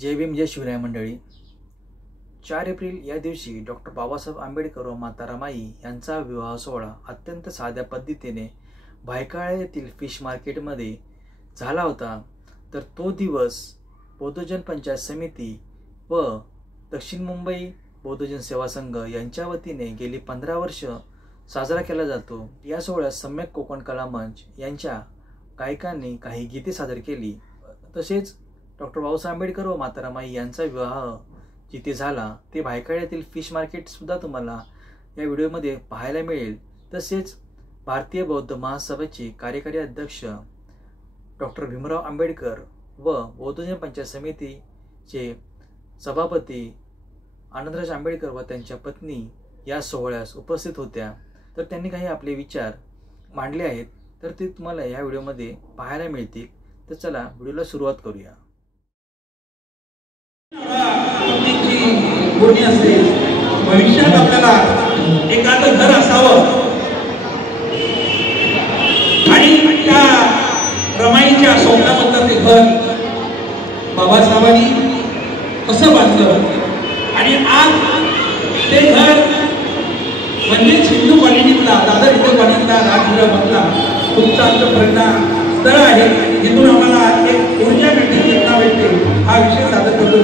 जय भीम जय शिवराय मंडळी. 4 एप्रिल या दिवशी डॉक्टर बाबासाहेब आंबेडकर व माता रमाई यांचा विवाह सोहळा अत्यंत साध्या पद्धतीने भायखळा येथील फिश मार्केटमध्ये झाला होता. तर तो दिवस बौद्धजन पंचायत समिती व दक्षिण मुंबई बौद्धजन सेवा संघ यांच्या वतीने गेली 15 वर्ष साजरा केला जातो. या सोहळ्यात सम्यक कोकण कला मंच यांच्या गायकांनी काही गीते सादर केली. तसेच डॉक्टर बाबासाहेब आंबेडकर व माता रमाई यांचा विवाह जिथे झाला ते भायखळा येथील फिश मार्केट सुद्धा तुम्हाला या व्हिडिओमध्ये पाहायला मिळेल. तसेच भारतीय बौद्ध महासभेचे कार्यकारी अध्यक्ष डॉक्टर भीमराव आंबेडकर व बौद्धजन पंचायत समितीचे सभापती आनंदराज आंबेडकर व त्यांच्या पत्नी या सोहळ्यास उपस्थित होत्या. तर त्यांनी काही आपले विचार मांडले आहेत, तर ते तुम्हाला या व्हिडिओमध्ये पाहायला मिळतील. तर चला व्हिडिओला सुरुवात करूया. भविष्यात आपल्याला एखादं घर असावं आणि त्या रमाईच्या स्वप्नाबद्दल ते घर बाबासाहेबांनी कसं बांधलं आणि आज ते घर म्हणजे हिंदू कॉलनीतला दादर हिंदू कॉलनीतला राजगृह मधला तुमचा अंतःप्रज्ञा स्थळ आहे. जिथून आम्हाला एक ऊर्जा मिळते, चेतना भेटते. हा विषय सादर करतो.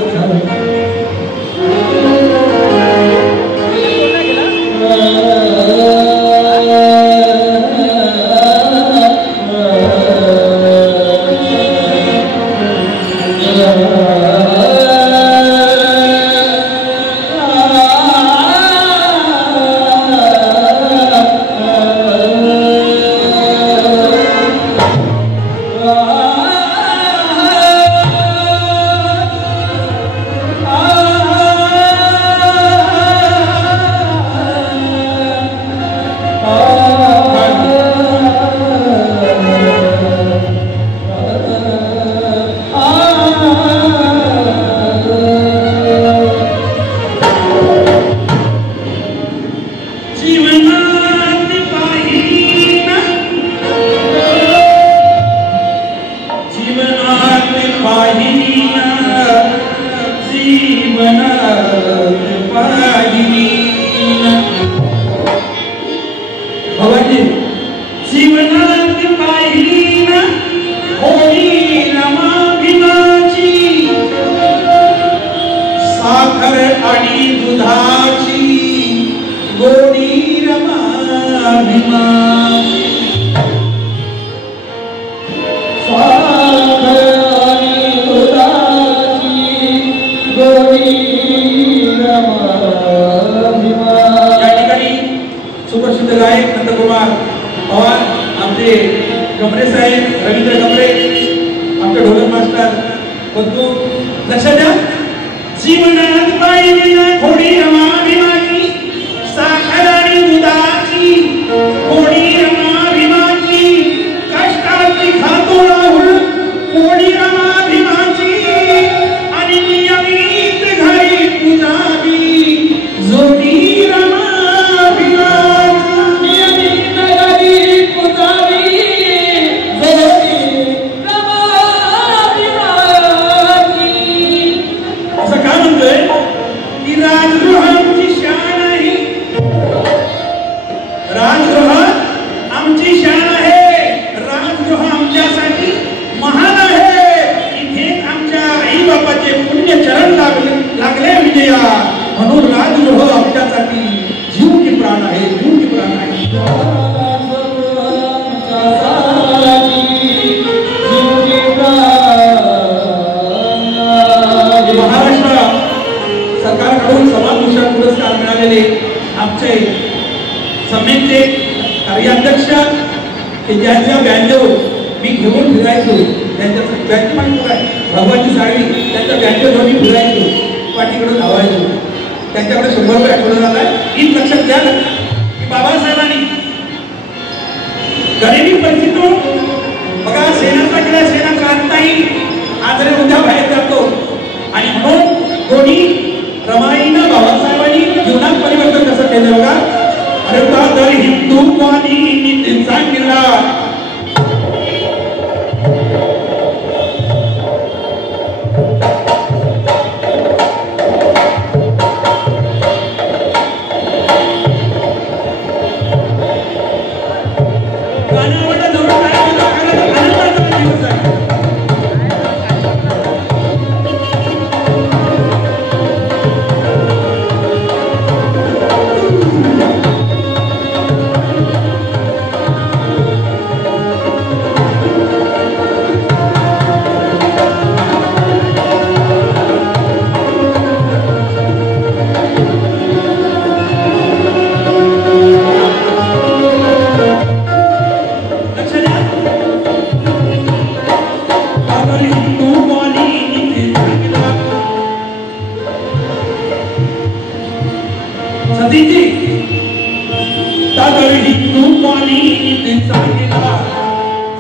सांगितला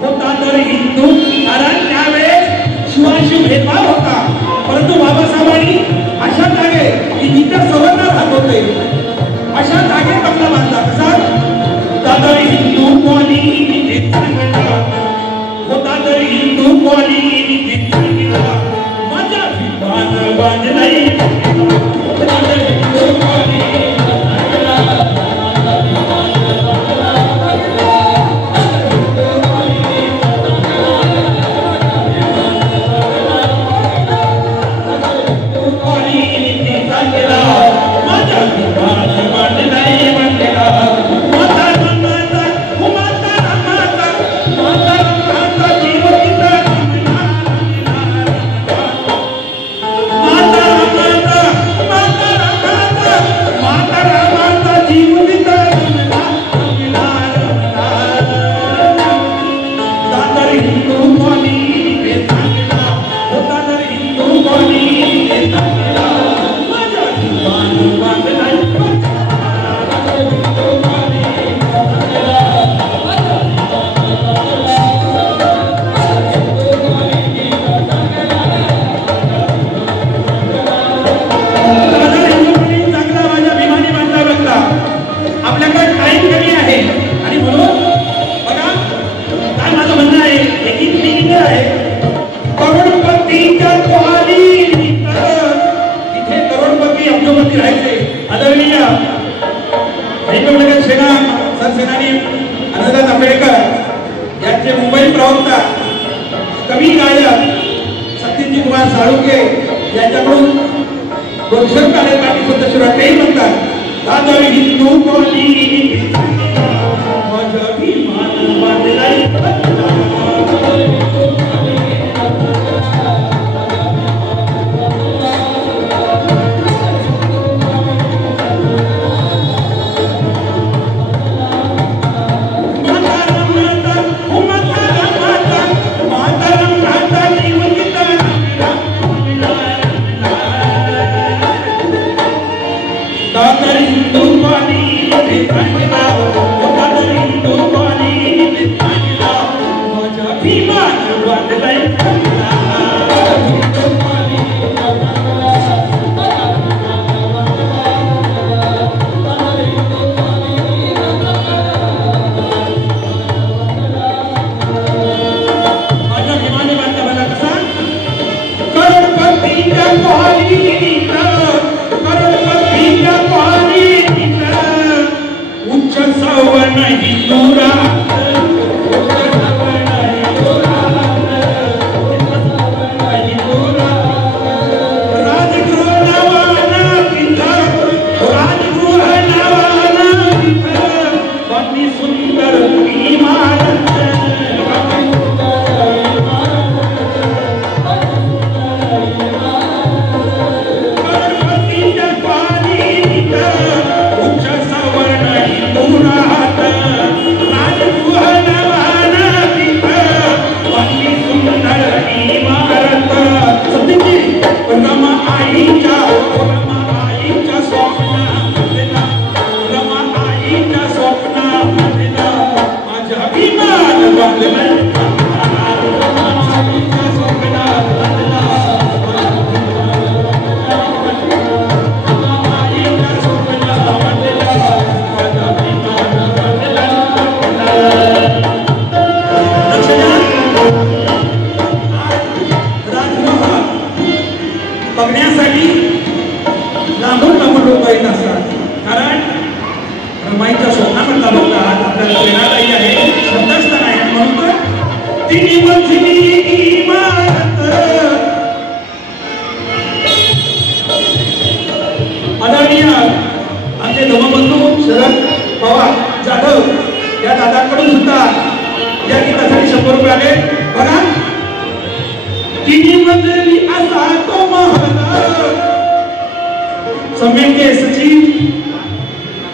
होता तर हिंदू, कारण त्यावेळेस शिवाशी भेदभाव होता, परंतु बाबासाहेबांनी अशा जागे की जिथे सवर्ण राहत होते अशा जागेत आपला बांधला. कसा दादर हिंदू कोणी सांगितला होता तर हिंदू कोणी सांगितला माझ्या विमान बांधलाय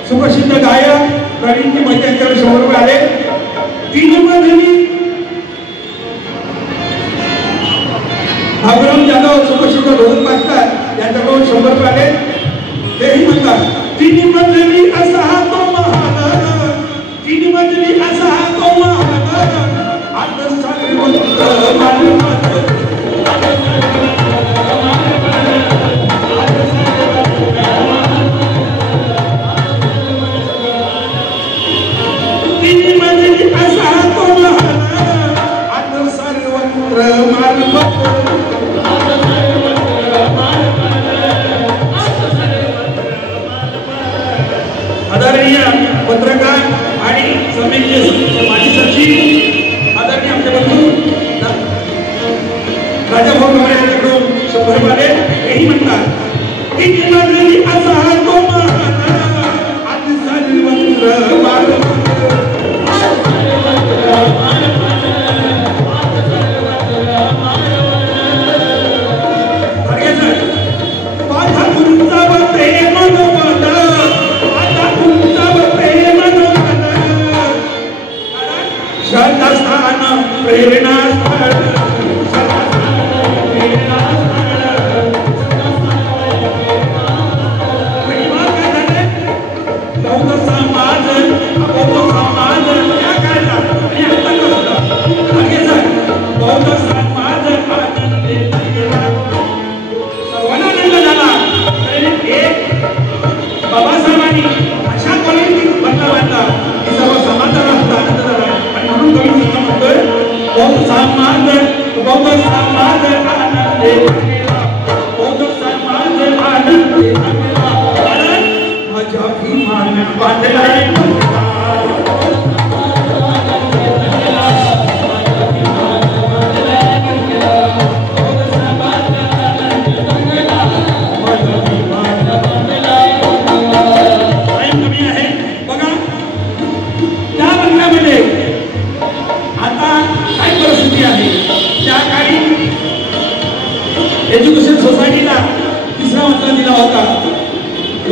सुप्रसिद्ध गायक प्रवीण की मैत्री यांच्याकडे 100 रुपये आले. भागवराम जाधव सुप्रसिद्ध ढोलक मास्टर यांच्याकडून 100 रुपये आले. तेही म्हणतात तिन्ही मजली असा तो महाल, तिन्ही मजली असा तो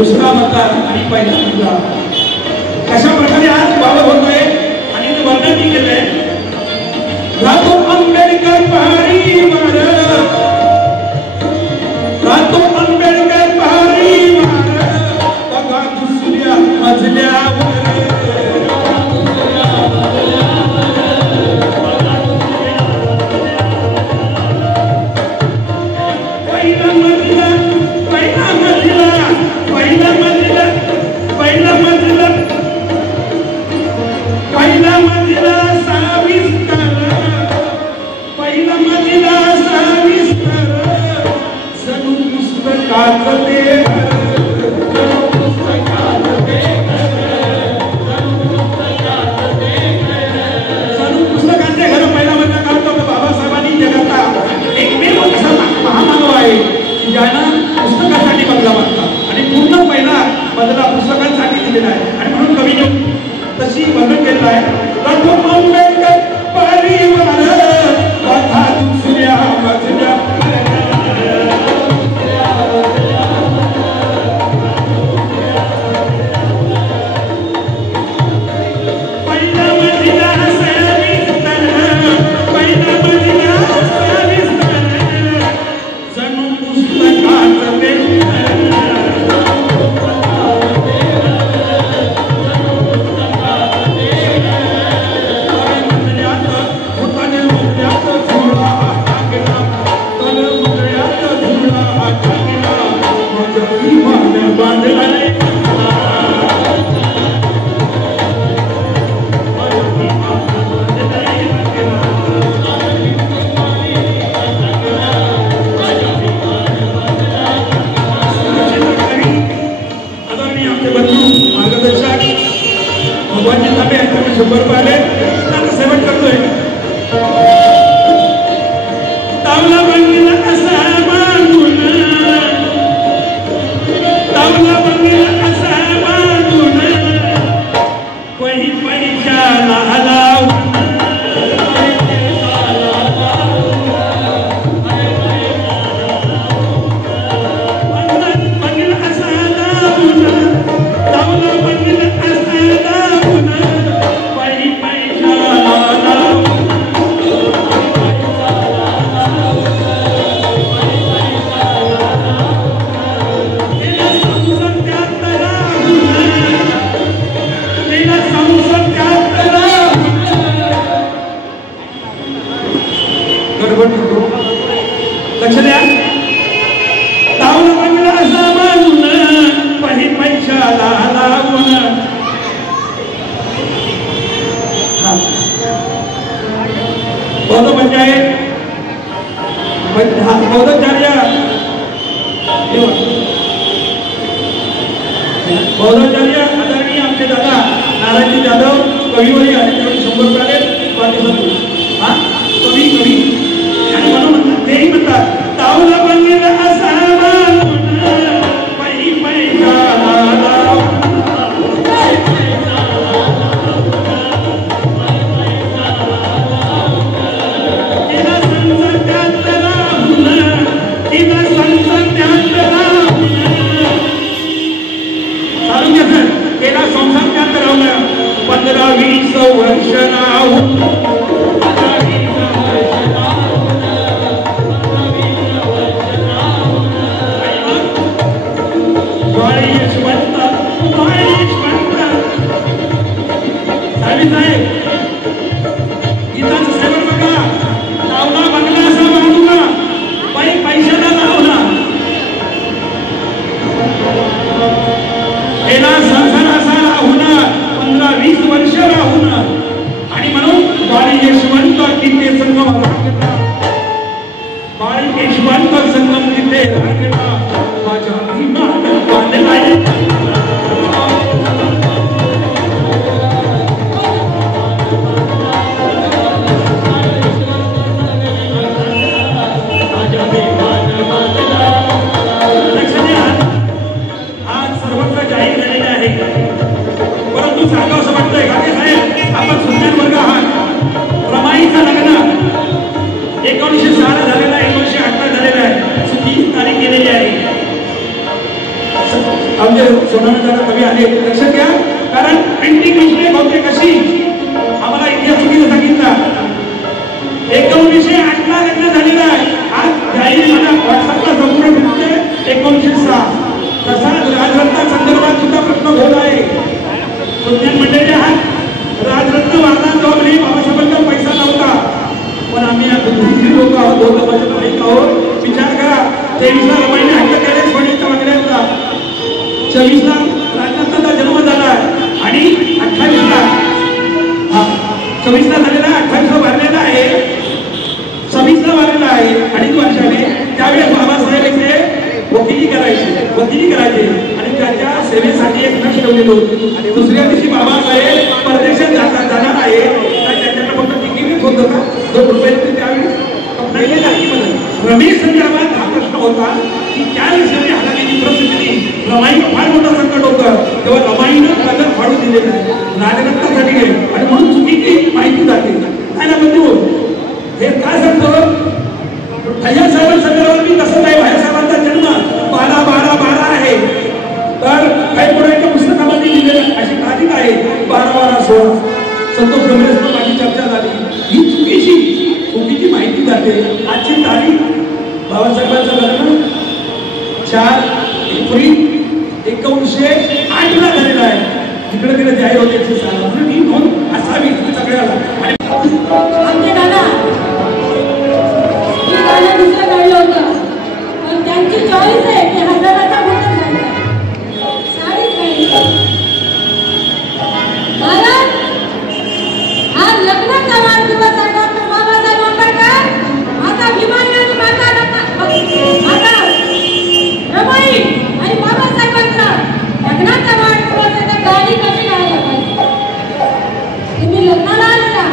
दुसरा मतदार आणि पहिला मतदार कशा प्रकारे आज वावर होत आहे आणि ते वर्णन केलंय. रातो आंबेडकर पहाडी मार, रातो आंबेडकर पहाडी मार, बघा दुसऱ्या मजल्यावर बौद्धाचार्य आदरणीय आमचे दादा नारायणजी जाधव कविवरी आणि त्यावेळी 100 रुपये हा कवी कवी आणि म्हणून तेही म्हणतात तावला बनलेला असा पै पैसा गेला संसार त्यात राहून 15-20 आमचे सोनाने जरा कमी आले लक्षात घ्या, कारण प्रिंटिंग मिस्टेक होते कशी आम्हाला इतिहास चुकीचा सांगितला. 1908 ला लग्न झालेलं आहे. आज डायरी मला व्हॉट्सअपला संपूर्ण भेटते 1906. तसा राजरत्ना संदर्भात सुद्धा प्रश्न होत आहे. विज्ञान मंडळी आहात, राजरत्न वारला तेव्हा म्हणे बाबासाहेबांचा पैसा नव्हता, पण आम्ही बुद्धिजीवी लोक आहोत, दोन लोकांचे माहीत आहोत. विचार करा, 23 ला रमाईने हक्क केलेच फडणीचा मागण्याचा, 24 ला राजरत्नाचा जन्म झाला आणि 28 ला 24 ला झालेला, 28 ला वारलेला आहे, 26 ला वारलेला आहे. 2.5 वर्षाने त्यावेळेस बाबासाहेब इथे वकिली करायचे आणि त्याच्या सेवेसाठी एक लक्ष ठेवलेलं होतं. आणि दुसऱ्या दिवशी बाबासाहेब परदेशात जाणार आहे, त्याच्याकडे फक्त तिकीटच होतं का 2 रुपये त्यावेळेस रमेश संदर्भात हा प्रश्न होता की त्यावेळेस हालाकीची परिस्थिती रमाई फार मोठा संकट होतं, तेव्हा रमाईनं कलर फाडून दिलेला आहे राजरत्नासाठी आणि म्हणून चुकीची माहिती जाते. काय ना बंधू, हे काय सांगतो भैया साहेबांसंदर्भात मी कसं नाही, भैया साहेबांचा जन्म 12-12-12 आहे, तर काही पुढे पुस्तकामध्ये लिहिलेलं अशी तारीख आहे 12-12-16. संतोष गंभीर माझी चर्चा झाली, ही चुकीची माहिती जाते. आजची तारीख बाबासाहेबांचा जन्म 4 एप्रिल 1908 ला झालेला आहे. तिकडे तिकडे जाहीर होते ही नोंद असावी सगळ्याला. आमचे दादा दुसरं काढलं होतं, पण त्यांची चॉईस आहे की हजाराचा मोठा झाला साडीच नाही. भारत हा लग्नाचा वाढदिवस आहे डॉक्टर बाबासाहेब आंबेडकर, माता भीमाई आणि माता रमाई आणि बाबासाहेबांचा लग्नाचा वाढदिवस आहे. तर गाडी कशी घ्यायला पाहिजे, तुम्ही लग्नाला आलेला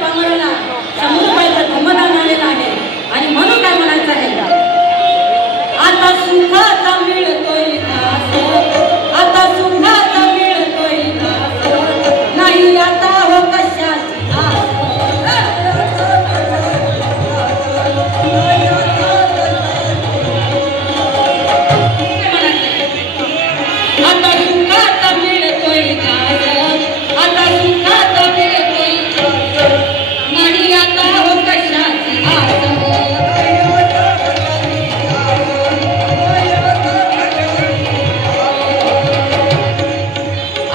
पामराला 100 रुपयाचं धम्मदान आलेलं आहे आणि म्हणून काय म्हणायचं आहे, आता सुखाचा मिळतोय घास, आता सुखाचा मिळतोय घास, नाही आता हो कशाची आस. आता सुखाचा मिळतोय घास, आता सुखाचा मिळतोय घास, नाही आता हो कशाची आस.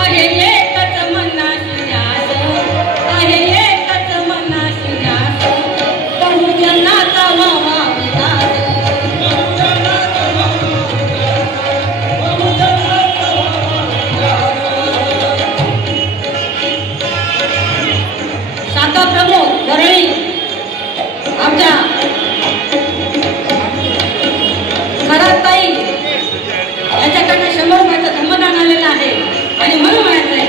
आहे एकच मनाची ध्यास, आहे एकच मनाची ध्यास, बहुजनाचा व्हावा विकास. शाखा प्रमुख वरळी आमच्या खराताई याच्याकडनं 100 रुपयाचं धम्मदान आलेलं आहे आणि म्हणून म्हणायचंय,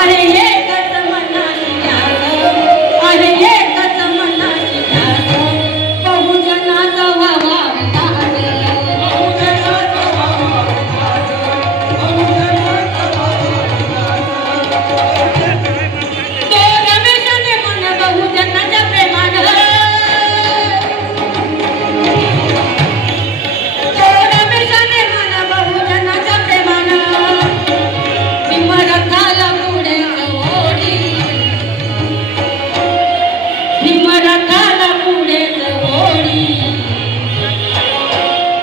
आहे एकच मनाची ध्यास, आहे एकच मनाची ध्यास, बहुजनाचा व्हावा विकास. बहुजनाचा व्हावा विकास, बहुजनाचा व्हावा विकास. तो रमेशाने मन बहुजनाच्या प्रेमानं, तो रमेशाने मन बहुजनाच्या प्रेमानं, भीमरथाला पुढेच ओढी, भीमरथाला पुढेच ओढी.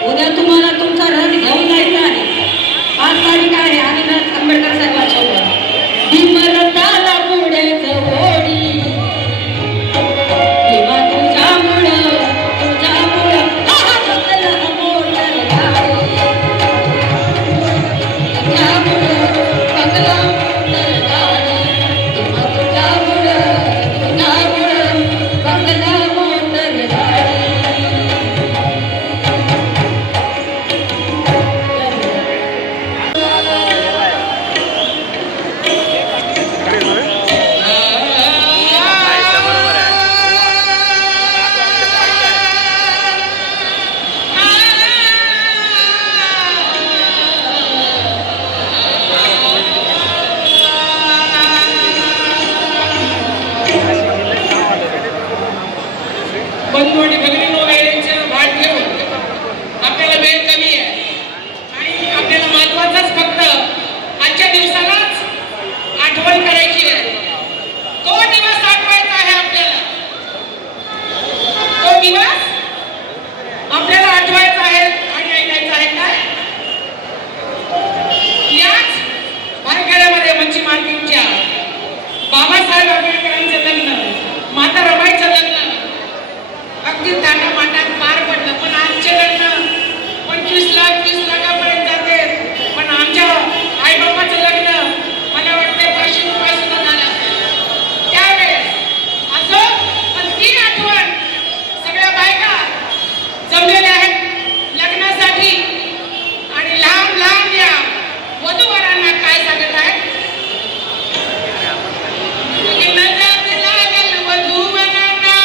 उद्या तुम्हाला तुमचा रथ घेऊन जायचा आहे. 5 तारीख आहे आनंद आंबेडकर साहेबांसोबत. भीमरथाला पुढेच ओढी, भीमा तुझ्यामुळं, तुझ्यामुळं बदला मोटर गाडी, तुझ्यामुळं बदला मोटर गाडी, भीमा तुझ्यामुळं, तुझ्यामुळं बदला मोटर गाडी. बंधू आणि भगिनींनो, वेळेचं भान ठेवून, आपल्याला वेळ कमी आहे आणि आपल्याला महत्वाचंच फक्त आजच्या दिवसालाच आठवण करायची आहे. तो दिवस आठवायचा आहे आपल्याला, तो दिवस आपल्याला आठवायचा आहे आणि ऐकायचा आहे. काय याच भायखळ्यामध्ये मंची मार्केटच्या बाबासाहेब आंबेडकरांचं लग्न, माता रमाईचं लग्न अगदी ताटा माटात पार पडलं. पण आजचे लग्न 25 लाख 30 लाखापर्यंत जाते. पण आमच्या आईबापाचं लग्न मला वाटतं 500 रुपये सुद्धा झालं त्यावेळेस. असं पण ती आठवण सगळ्या बायका जमलेल्या आहेत लग्नासाठी आणि लहान लहान या वधूवरांना काय सांगत आहेत, नजर लागल वधूवरांना,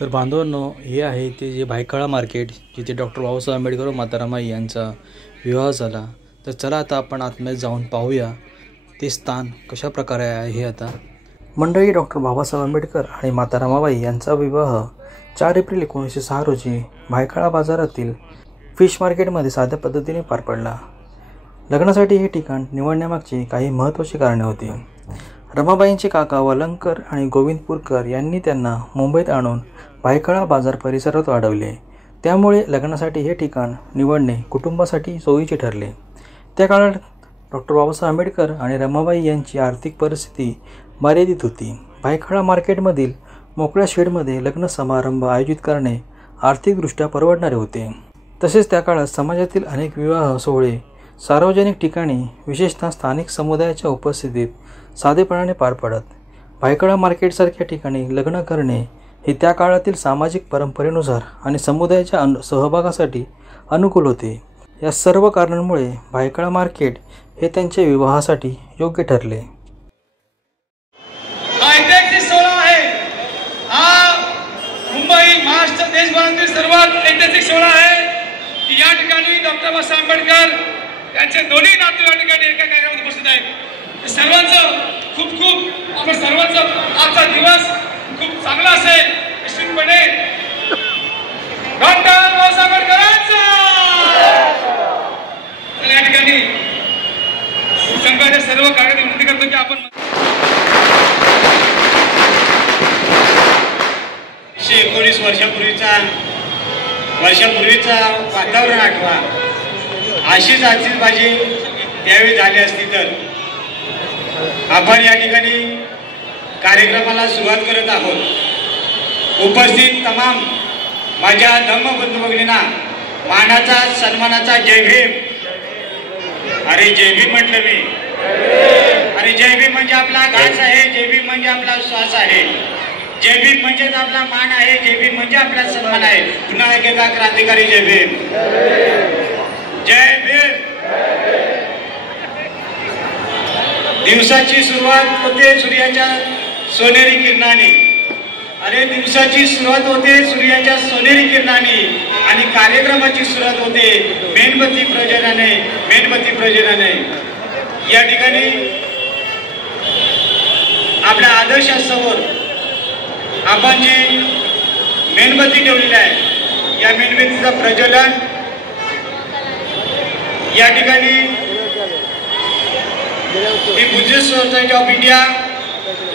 तर बांधवांनो, हे आहे ते जे भायखळा मार्केट, जिथे डॉक्टर बाबासाहेब आंबेडकर व माता रमाई यांचा विवाह झाला. तर चला आता आपण आतमध्ये जाऊन पाहूया ते स्थान कशा प्रकारे आहे हे. आता मंडळी, डॉक्टर बाबासाहेब आंबेडकर आणि माता रमाबाई यांचा विवाह 4 एप्रिल 1906 रोजी भायखळा बाजारातील फिश मार्केटमध्ये साध्या पद्धतीने पार पडला. लग्नासाठी हे ठिकाण निवडण्यामागची काही महत्त्वाची कारणे होती. रमाबाईंचे काका वलंकर आणि गोविंदपूरकर यांनी त्यांना मुंबईत आणून भायखळा बाजार परिसरात वाढवले. त्यामुळे लग्नासाठी हे ठिकाण निवडणे कुटुंबासाठी सोयीचे ठरले. त्या काळात डॉक्टर बाबासाहेब आंबेडकर आणि रमाबाई यांची आर्थिक परिस्थिती मर्यादित होती. भायखळा मार्केटमधील मोकळ्या शेडमध्ये लग्न समारंभ आयोजित करणे आर्थिकदृष्ट्या परवडणारे होते. तसेच त्या काळात समाजातील अनेक विवाह सोहळे सार्वजनिक ठिकाणी, विशेषतः स्थानिक समुदायाच्या उपस्थितीत साधेपणाने पार पडत. भायखळा मार्केटसारख्या ठिकाणी लग्न करणे हे त्या काळातील सामाजिक परंपरेनुसार आणि समुदायाच्या सहभागासाठी अनुकूल होते. या सर्व कारणांमुळे भायखळा मार्केट हे त्यांच्या विवाहासाठी योग्य ठरले. ऐतिहासिक सोहळा आहे हा. मुंबई, महाराष्ट्र, देशभरातील सर्वात ऐतिहासिक सोहळा आहे की या ठिकाणी डॉक्टर बाबासाहेब आंबेडकर यांचे दोन्ही नातू या ठिकाणी एका कार्यक्रमात उपस्थित आहेत. सर्वांचं खूप खूप आपण सर्वांचा आजचा दिवस खूप चांगला असेल निश्चितपणे. डॉक्टर बाबासाहेब आंबेडकरांचा या ठिकाणी संघाच्या सर्व कार्यात विनंती करतो की आपण 19 वर्षापूर्वीचा वातावरण आठवा. अशीच आतिषबाजी त्यावेळी झाली असती तर आपण या ठिकाणी कार्यक्रमाला सुरुवात करत आहोत. उपस्थित तमाम माझ्या धम्मबंधू भगिनींना मानाचा सन्मानाचा जय भीम. अरे जय भीम म्हटलं मी. अरे जय भीम म्हणजे आपला घास आहे, जय भीम म्हणजे आपला श्वास आहे, जय भीम म्हणजेच आपला मान आहे, जय भीम म्हणजे आपला सन्मान आहे. पुन्हा एकदा क्रांतिकारी जय भीम. जय भीम. दिवसाची सुरुवात होते सूर्याच्या सोनेरी किरणाने. अरे दिवसाची सुरुवात होते सूर्याच्या सोनेरी किरणाने आणि कार्यक्रमाची सुरुवात होते मेणबत्ती प्रज्वलनाने. या ठिकाणी आपल्या आदर्शासमोर आपण जी मेणबत्ती ठेवलेली आहे या मेणबत्तीचा प्रज्वलन या ठिकाणी ही बुद्धिस्ट सोसायटी ऑफ इंडिया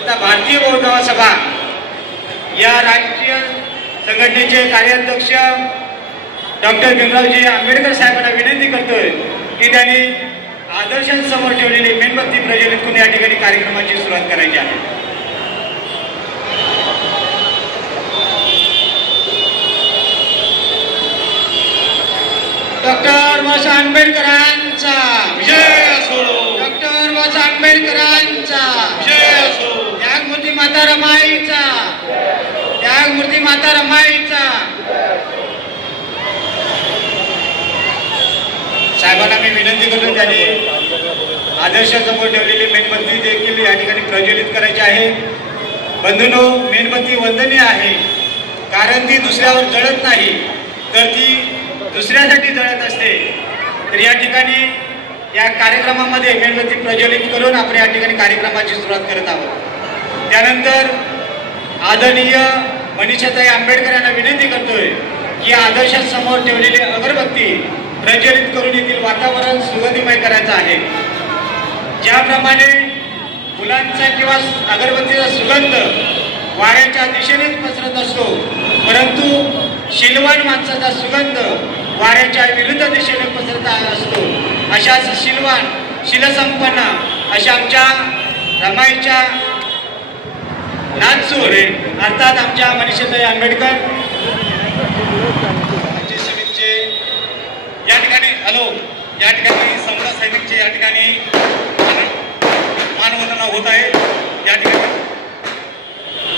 तथा भारतीय बौद्ध सभा या राष्ट्रीय संघटनेचे कार्याध्यक्ष डॉक्टर भीमरावजी आंबेडकर साहेबांना विनंती करतोय की त्यांनी आदर्शांसमोर ठेवलेली मेणबत्ती प्रज्वलित करून या ठिकाणी कार्यक्रमाची सुरुवात करायची आहे. डॉक्टर बाबासाहेब आंबेडकरांचा विजय असो. डॉक्टर बाबासाहेब आंबेडकरांचा विजय असो. त्यागमूर्ती माता रमाईचा. त्यागमूर्ती माता रमाईचा. साहेबांना मी विनंती करतो त्यांनी आदर्शासमोर ठेवलेली मेणबत्ती देखील या ठिकाणी प्रज्वलित करायची आहे. बंधूंनो, मेणबत्ती वंदनीय आहे कारण ती दुसऱ्यावर जळत नाही तर ती दुसऱ्यासाठी जळत असते. तर या ठिकाणी या कार्यक्रमामध्ये मेणबत्ती प्रज्वलित करून आपण या ठिकाणी कार्यक्रमाची सुरुवात करत आहोत. त्यानंतर आदरणीय मनीषाताई आंबेडकर यांना विनंती करतोय की आदर्शासमोर ठेवलेली अगरबत्ती प्रज्वलित करून येथील वातावरण सुगंधीमय करायचं आहे. ज्याप्रमाणे फुलांचा किंवा अगरबत्तीचा सुगंध वाऱ्याच्या दिशेनेच पसरत असतो, परंतु शीलवान माणसाचा सुगंध वाऱ्याच्या विरुद्ध दिशेने पसरत असतो. अशाच शीलवान, शीलसंपन्न अशा आमच्या रमाईच्या नाथसूर अर्थात आमच्या मनीषाताई आंबेडकर सैनिकचे या ठिकाणी या ठिकाणी समता सैनिकचे या ठिकाणी मानवंदना होत आहे. या ठिकाणी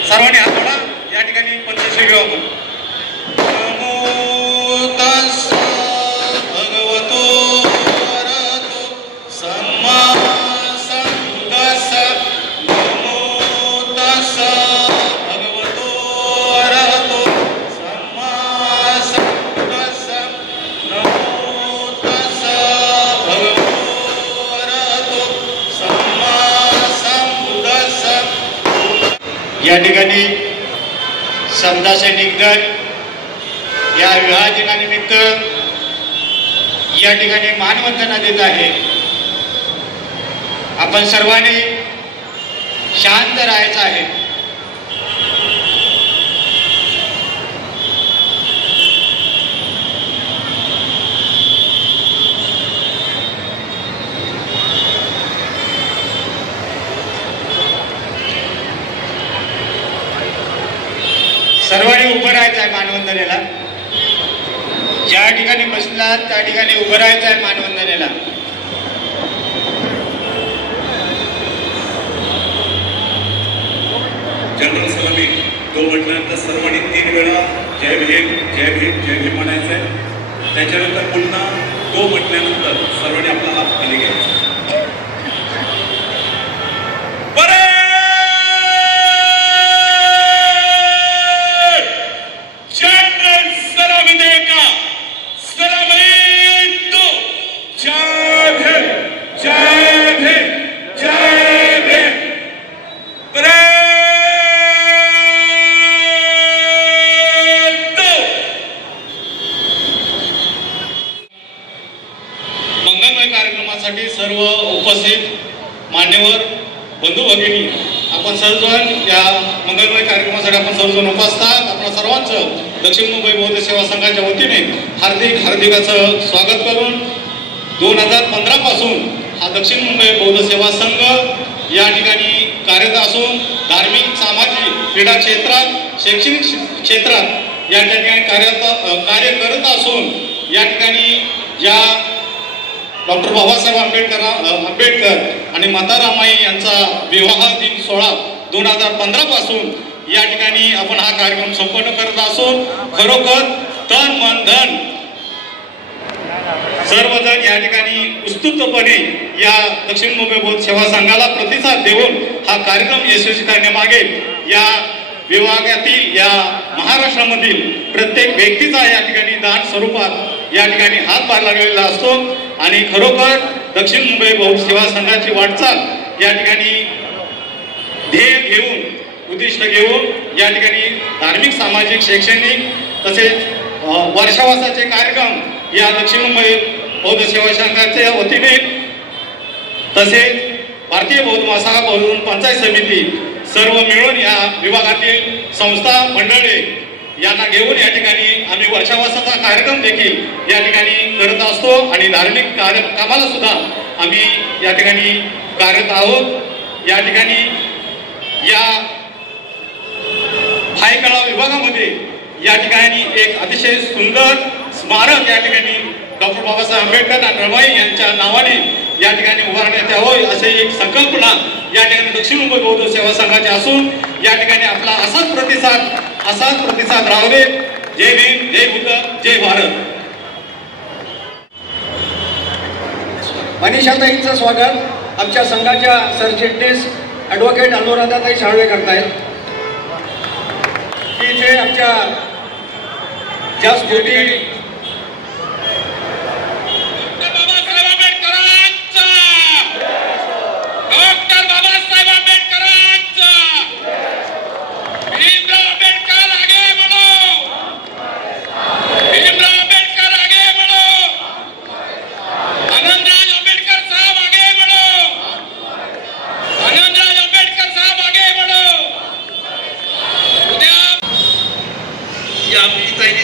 सर्वांनी हात जोडा. या ठिकाणी पंचशील घेऊ आपण. नमो तस्स भगवतो अरहतो सम्मा संबुद्धास्स. नमो तस्स भगवतो अरहतो या ठिकाणी समता सैनिक दल या विवाह दिनानिमित्त या ठिकाणी मानवंदना देत आहे. आपण सर्वांनी शांत राहायचं आहे. सर्वांनी उभं राहायचं आहे मानवंदनेला. ज्या ठिकाणी बसलात त्या ठिकाणी उभं राहायचं आहे मानवंदनेला. जनरल सलामी तो म्हटल्यानंतर सर्वांनी 3 वेळा जय भीम जय भीम जय भीम म्हणायचं आहे. त्याच्यानंतर पुन्हा तो म्हटल्यानंतर सर्वांनी आपला हात खाली घ्यायचा. कार्यक्रमासाठी सर्व उपस्थित मान्यवर बंधू भगिनी आपण सर्वजण या मंगलमय कार्यक्रमासाठी आपण सर्वजण उपस्थित आहात. आपल्या सर्वांचं दक्षिण मुंबई बौद्ध सेवा संघाच्या वतीने हार्दिक असं स्वागत करून 2015 पासून हा दक्षिण मुंबई बौद्ध सेवा संघ या ठिकाणी कार्यरत असून धार्मिक सामाजिक क्रीडा क्षेत्रात शैक्षणिक क्षेत्रात या ठिकाणी कार्य करत असून या ठिकाणी या डॉक्टर बाबासाहेब आंबेडकर आणि माता रमाई यांचा विवाह दिन सोहळा 2015 पासून या ठिकाणी आपण हा कार्यक्रम संपन्न करत असून खरोखर तन मन धन सर्वजण या ठिकाणी उत्स्फूर्तपणे या दक्षिण मुंबई बौद्ध सेवा संघाला प्रतिसाद देऊन हा कार्यक्रम यशस्वी करण्यामागे या विभागातील या महाराष्ट्रामधील प्रत्येक व्यक्तीचा या ठिकाणी दान स्वरूपात या ठिकाणी हातभार लागलेला असतो. आणि खरोखर दक्षिण मुंबई बौद्ध सेवा संघाची वाटचाल या ठिकाणी ध्येय घेऊन उद्दिष्ट घेऊन या ठिकाणी धार्मिक सामाजिक शैक्षणिक तसेच वर्षावासाचे कार्यक्रम या दक्षिण मुंबई बौद्ध सेवा संघाच्या वतीने तसेच भारतीय बौद्ध महासभा बौद्ध पंचायत समिती सर्व मिळून या विभागातील संस्था मंडळे यांना घेऊन या ठिकाणी आम्ही वर्षावासाचा कार्यक्रम देखील या ठिकाणी करत असतो आणि धार्मिक कार्यक्रमाला सुद्धा आम्ही या ठिकाणी कार्यरत आहोत. या ठिकाणी या भायखळा विभागामध्ये या ठिकाणी एक अतिशय सुंदर स्मारक या ठिकाणी डॉक्टर बाबासाहेब आंबेडकर आणि रमाई यांच्या नावाने या ठिकाणी उभारण्यात यावं असे एक संकल्पना या ठिकाणी दक्षिण मुंबई बौद्ध सेवा संघाची असून या ठिकाणी आपला असाच प्रतिसाद राहू दे. जय भीम जय बुद्ध जय भारत. मनीषाताईंचं स्वागत आमच्या संघाच्या सरचिटणीस ॲडव्होकेट अनुराधाताई साळवे करतायत. इथे आमच्या ज्या स्फूर्ती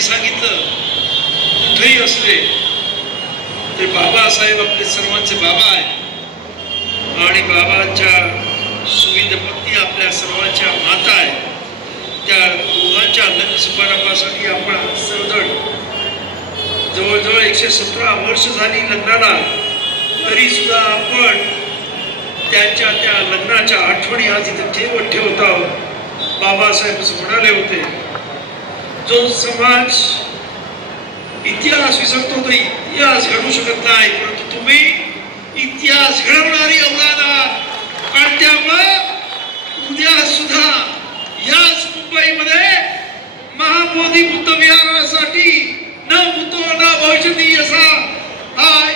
सांगितलं कुठेही असले ते बाबासाहेब आपले सर्वांचे बाबा आहे आणि बाबांच्या सुविध पत्नी आपल्या सर्वांच्या माता आहे. त्या दोघांच्या लग्न समारंभासाठी आपण सर्वजण जवळजवळ 117 वर्ष झाली लग्नाला तरी सुद्धा आपण त्यांच्या त्या लग्नाच्या आठवणी आज इथे ठेवत आहोत. बाबासाहेब म्हणाले होते जो समाज इतिहास विसरतो तो इतिहास घडू शकत नाही परंतु तुम्ही इतिहास घडवणारी औलाद आहात आणि त्यामुळे उद्या सुद्धा याच मुंबईमध्ये महाबोधी बुद्ध विहारासाठी न भूतो न भविष्यती असा हा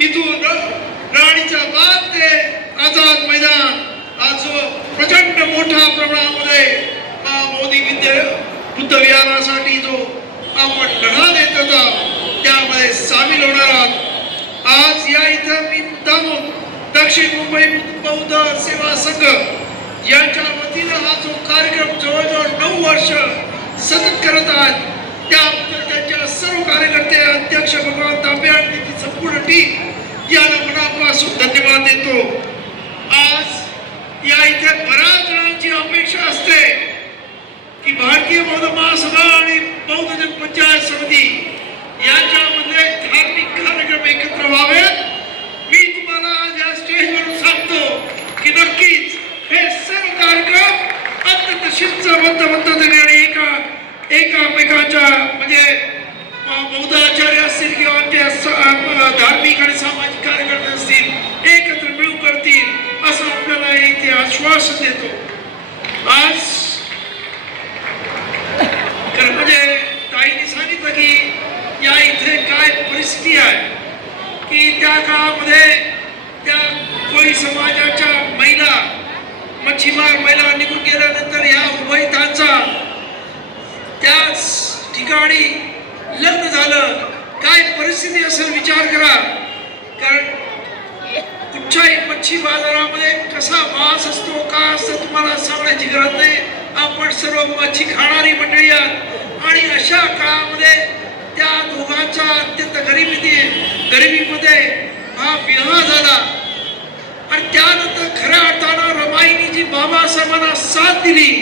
इथून राणीच्या बाग ते आझाद मैदान आज प्रचंड मोठ्या प्रमाणामध्ये बुद्ध विहारासाठी जो आपण लढा देत होता त्यामध्ये सामील होणार आहात। आज या इथं मी मुद्दामून दक्षिण मुंबई बौद्ध सेवा संघ यांच्या वतीनं हा जो कार्यक्रम जवळजवळ 9 वर्ष सतत करत आहेत त्याबद्दल त्यांच्या सर्व कार्यकर्ते, अध्यक्ष भगवान तांबे आणि त्यांची संपूर्ण टीम यांना मनापासून धन्यवाद देतो। आज या इथे बऱ्याच जणांची अपेक्षा असते की भारतीय बौद्ध महासभा आणि बौद्ध जनपंचायत समिती यांच्यामध्ये धार्मिक कार्यक्रम एकत्र व्हावेत। मी तुम्हाला आज या स्टेजवरून सांगतो की नक्कीच हे सर्व कार्यक्रम अत्यंत शिस्तबद्ध पद्धतीने आणि एकामेकांच्या म्हणजे बौद्ध आचार्य असतील किंवा आमचे धार्मिक आणि सामाजिक कार्यकर्ते असतील एकत्र मिळून करतील असं आपल्याला इथे आश्वासन देतो। आज म्हणजे ताईने सांगितलं की या इथे काय परिस्थिती आहे की त्या काळामध्ये त्या कोळी समाजाच्या महिला मच्छीमार महिला निघून गेल्यानंतर या उभयतांचा त्याच ठिकाणी लग्न झालं, काय परिस्थिती असेल विचार करा। कारण कुठच्याही मच्छी बाजारामध्ये कसा वास असतो काय असतं तुम्हाला सांगण्याची गरज नाही, आपण सर्व मच्छी खाणारी मंडळी आहात आणि अशा काळामध्ये त्या दोघांचा अत्यंत गरिबीमध्ये हा विवाह झाला आणि त्यानंतर खऱ्या अर्थानं रमाईनी जी बाबासाहेबांना साथ दिली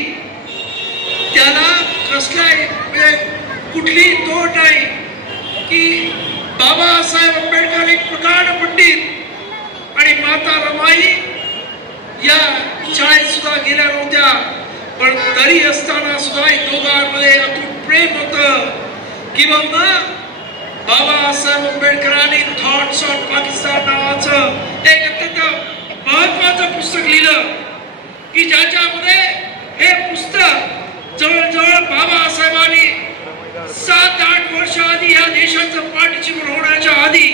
त्याला कसलाही म्हणजे कुठली तोड नाही की बाबासाहेब आंबेडकर एक प्रकांड पंडित आणि माता रमाई या शाळेत सुद्धा गेल्या नव्हत्या पण तरी असताना सुद्धा दोघांमध्ये अतूट प्रेम होतं किंवा बाबासाहेब आंबेडकरांनी थॉट्स ऑन पाकिस्तान नावाचं एक अत्यंत महत्वाचं पुस्तक लिहिलं की ज्याच्यामध्ये हे पुस्तक जवळजवळ बाबासाहेबांनी 7-8 वर्ष आधी या देशाचं पार्टिशन होण्याच्या आधी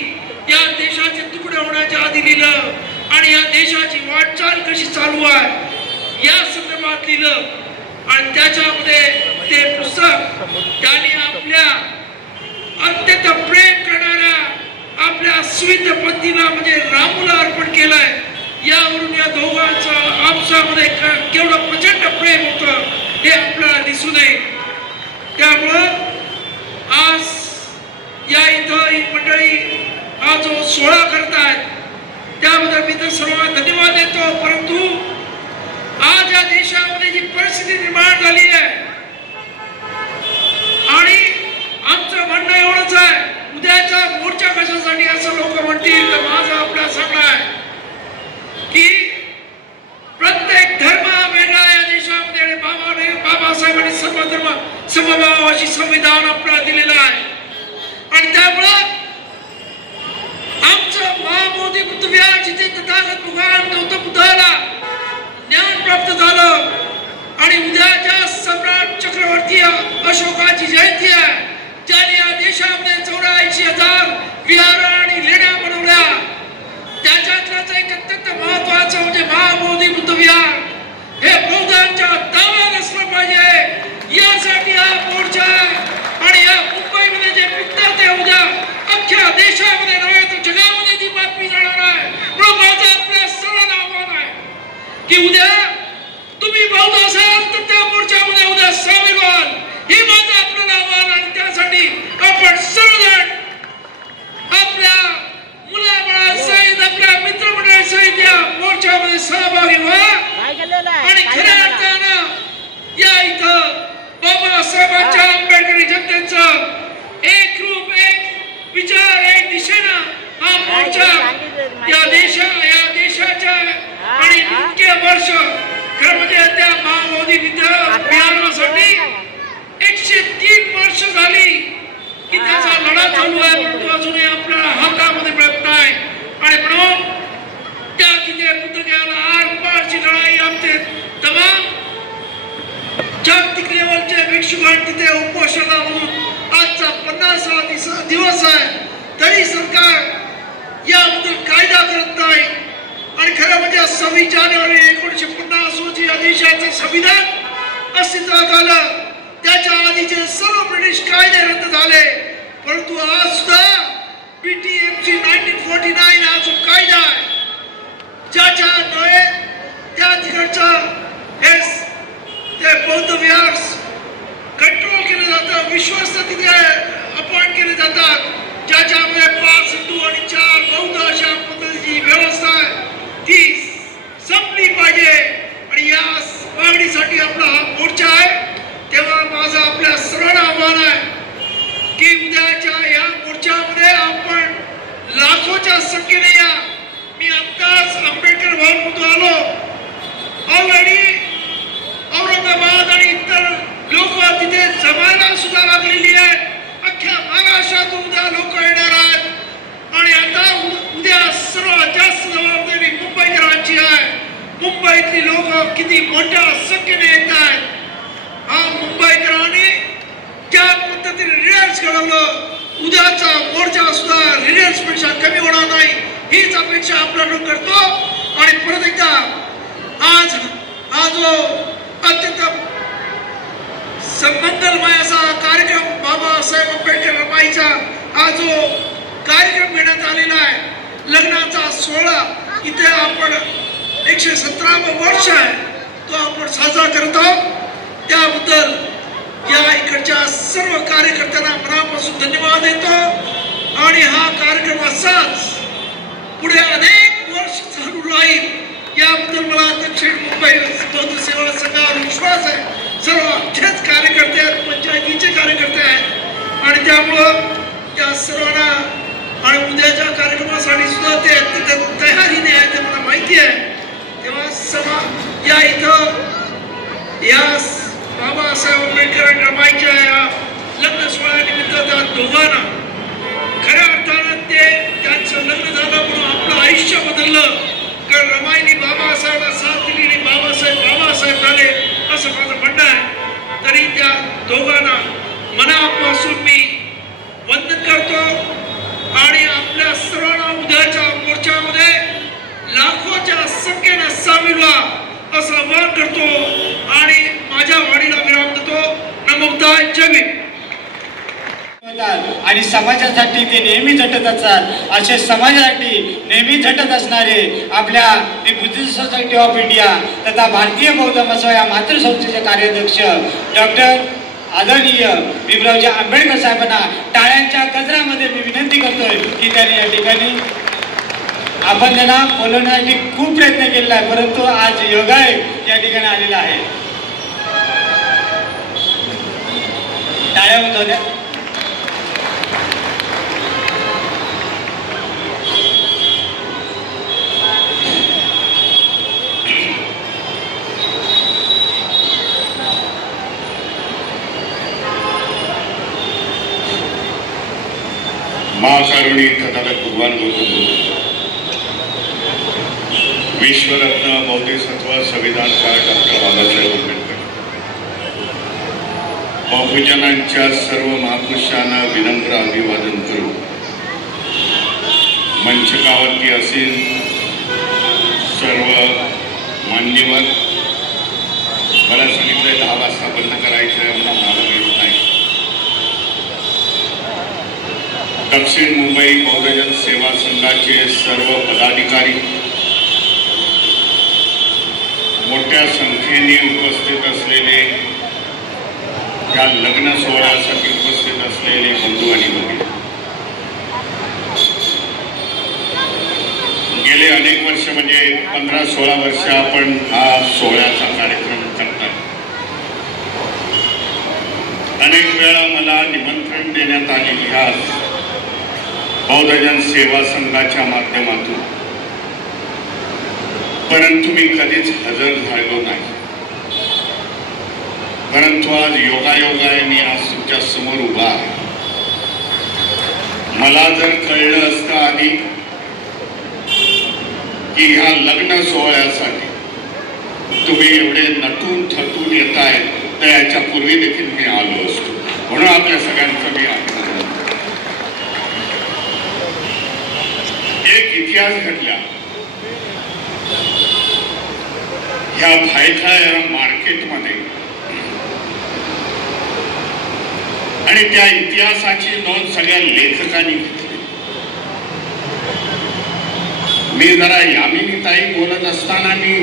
या देशाचे तुकडे होण्याच्या आधी लिहिलं आणि या देशाची वाटचाल कशी चालू आहे या संदर्भात लिहिलं आणि त्याच्यामध्ये ते पुस्तक त्यांनी आपल्या अत्यंत प्रेम करणाऱ्या आपल्या स्वित पत्नीला म्हणजे रामूला अर्पण केलंय। यावरून या दोघांचं आपसामध्ये केवढं प्रचंड प्रेम होतं हे आपल्याला दिसू नये। त्यामुळं आज या इथं ही मंडळी हा जो सोहळा करतायत त्याबद्दल मी तर सर्वांना धन्यवाद देतो। परंतु आज या देशामध्ये जी परिस्थिती निर्माण झाली आहे आणि आमचं म्हणणं एवढंच आहे उद्याचा मोर्चा कशासाठी असं लोक म्हणतील तर माझं आपल्याला सांगणं आहे की प्रत्येक धर्म हा वेगळा या देशामध्ये आणि बाबासाहेबांनी सर्व धर्म समभाव अशी संविधान आपल्याला दिलेलं आहे आणि त्यामुळं आमचं महाबोधी बुद्ध विहार जिथे तथागत भगवान गौतम बुद्धाला ज्ञान प्राप्त झालं आणि उद्याच्या सम्राट चक्रवर्ती अशोकाची जयंती आहे ज्याने या देशामध्ये 84,000 विहार आणि लेण्या बनवल्या त्याच्यातलाच एक अत्यंत महत्वाचं म्हणजे महाबोधी बुद्ध विहार हे बौद्धांच्या ताब्यात असलं पाहिजे यासाठी हा मोर्चा आणि या मुंबईमध्ये जे पिकतात ते उद्या अख्ख्या देशामध्ये नव्हे तर जगामध्ये ती बातमी जाणार आहे। म्हणून माझं आपल्या सर्वांना आव्हान आहे की उद्या तुम्ही बौद्ध असाल तर त्या मोर्चामध्ये उद्या सामील व्हाल हे माझं आपल्याला आव्हान आणि त्यासाठी आपण सर्वजण आपल्या मुलाबाळासहित आपल्या मित्रमंडळासहित या मोर्चामध्ये सहभागी व्हा आणि खऱ्या अर्थानं या इथं बाबासाहेबांच्या आंबेडकरी जनतेचं एक रूप एक विचार एक दिशेनं हा मोर्चा या देशाच्या आणि इतके वर्ष खरं म्हणजे त्या महाबोधी विहारासाठी 103 वर्ष झाली की त्याचा लढा चालू आहे परंतु अजूनही आपल्याला हातामध्ये मिळत नाही आणि म्हणून त्या तिथे बुद्धगयाला आरपारची लढाई आमचे तमाम जागतिक लेवलचे भिक्षुगण तिथे उपोषणा म्हणून आजचा 50वा दिवस आहे तरी सरकार याबद्दल कायदा करत नाही आणि खरं म्हणजे 26 जानेवारी 1950 रोजी या देशाचं संविधान अस्तित्वात आलं त्याच्या आधीचे सर्व ब्रिटिश कायदे रद्द झाले, परंतु आज सुद्धा PTMC 1949 हा जो कायदा आहे ज्याच्या नव्हे त्या तिकडचा ते बौद्ध विहार कंट्रोल केले जातं, विश्वस्त तिथे अपॉइंट केले जातात, ज्याच्यामध्ये 5 हिंदू आणि 4 बौद्ध अशा पद्धतीची व्यवस्था आहे ती संपली पाहिजे. आणि या मागणीसाठी आपला हा मोर्चा आहे. तेव्हा माझं आपल्या सर्वांना आव्हान आहे की उद्याच्या या मोर्चामध्ये आपण लाखोच्या संख्येने या. मी आत्ताच आंबेडकर भवनमधून आलो. ऑलरेडी औरंगाबाद आणि इतर लोक तिथे जमायला सुद्धा लागलेली आहेत. अख्ख्या महाराष्ट्रातून उद्या लोक येणार आहेत आणि आता उद्या सर्वात जास्त जबाबदारी मुंबईकरांची आहे. मुंबईतली लोक किती मोठ्या संख्येने येत आहेत. हा मुंबईकरांनी ज्या पद्धतीने रिझल्ट घडवलं, उद्याचा मोर्चा सुद्धा रिझल्ट पेक्षा कमी होणार नाही हीच अपेक्षा आपण करतो. आणि परत एकदा आज हा जो अत्यंत मंगलमय असा कार्यक्रम बाबासाहेब आंबेडकर रमाईचा हा जो कार्यक्रम घेण्यात आलेला आहे, लग्नाचा सोहळा इथे आपण 117वं वर्ष आहे तो आपण साजरा करत आहोत. त्याबद्दल या इकडच्या सर्व कार्यकर्त्यांना मनापासून धन्यवाद देतो. आणि हा कार्यक्रम असाच पुढे अनेक वर्ष चालू राहील याबद्दल मला दक्षिण मुंबई बौद्ध सेवा संघावर विश्वास आहे. सर्व अख्खेच कार्यकर्ते आहेत, पंचायतीचे कार्यकर्ते आहेत आणि त्यामुळं त्या सर्वांना आणि उद्याच्या कार्यक्रमासाठी सुद्धा ते अत्यंत तयारीने आहे ते मला माहिती आहे. तेव्हा सभा या इथं या बाबासाहेब आंबेडकर आणि रमाईच्या या लग्न सोहळ्यानिमित्त त्या दोघांना खऱ्या अर्थानं ते त्यांचं लग्न झालं म्हणून आपलं आयुष्य बदललं. कारण रमाईने बाबासाहेबला साथ दिली आणि बाबासाहेब झाले असं माझं म्हणणं आहे. तरी त्या दोघांना मनापासून मी वंदन करतो आणि आपल्या सर्वांना उद्याच्या मोर्चामध्ये लाखोच्या संख्येने सामील व्हा असं आवाहन करतो आणि माझ्या वाणीला विराम देतो. नमो बुद्धाय, जय भीम. आणि समाजासाठी ते नेहमी झटत असतात. असे समाजासाठी नेहमी झटत असणारे आपल्या बुद्धिस्ट सोसायटी ऑफ इंडिया तथा भारतीय बौद्ध मसो या मातृसंस्थेचे कार्याध्यक्ष डॉक्टर आदरणीय भीमरावजी आंबेडकर साहेबांना टाळ्यांच्या गजरामध्ये मी विनंती करतोय की त्यांनी या ठिकाणी आपण त्यांना बोलवण्यासाठी खूप प्रयत्न केलेला आहे, परंतु आज योगायोग या ठिकाणी आलेला आहे. टाळ्या होत होत्या. महाकारुणी तथागत भगवान गौतम बुद्ध, विश्वरत्न बौद्धिसत्व संविधानकार डॉक्टर बाबासाहेब आंबेडकर, बहुजनांच्या सर्व महापुरुषांना विनम्र अभिवादन करून मंचकावरती असेल सर्व मान्यवर, मला सांगितलंय 10 वाजता बंद करायचं आहे म्हणून मला मिळत नाही. दक्षिण मुंबई बौद्धजन सेवा संघाचे सर्व पदाधिकारी, मोठ्या संख्येने उपस्थित असलेले, या लग्न सोहळ्यासाठी उपस्थित असलेले बंधू आणि भगिनी, गेले अनेक वर्ष म्हणजे 15-16 वर्ष आपण हा सोहळ्याचा कार्यक्रम करतात. अनेक वेळा मला निमंत्रण देण्यात आले ह्या बौद्धजन सेवा संघाच्या माध्यमातून, परंतु मी कधीच हजर झालो नाही. परंतु आज योगायोगाने मी आज तुमच्या समोर उभा आहे. मला जर कळलं असतं आधी की ह्या लग्न सोहळ्यासाठी तुम्ही एवढे नटून थटून येत आहे तर याच्या पूर्वी देखील मी आलो असतो. म्हणून आपल्या सगळ्यांचं मी अभिनंदन. एक इतिहास घडला. ह्या भायखळा या मार्केटमध्ये आणि त्या इतिहासाची नोंद सगळ्या लेखकांनी घेतली. मी जरा यामिनीताई बोलत असताना मी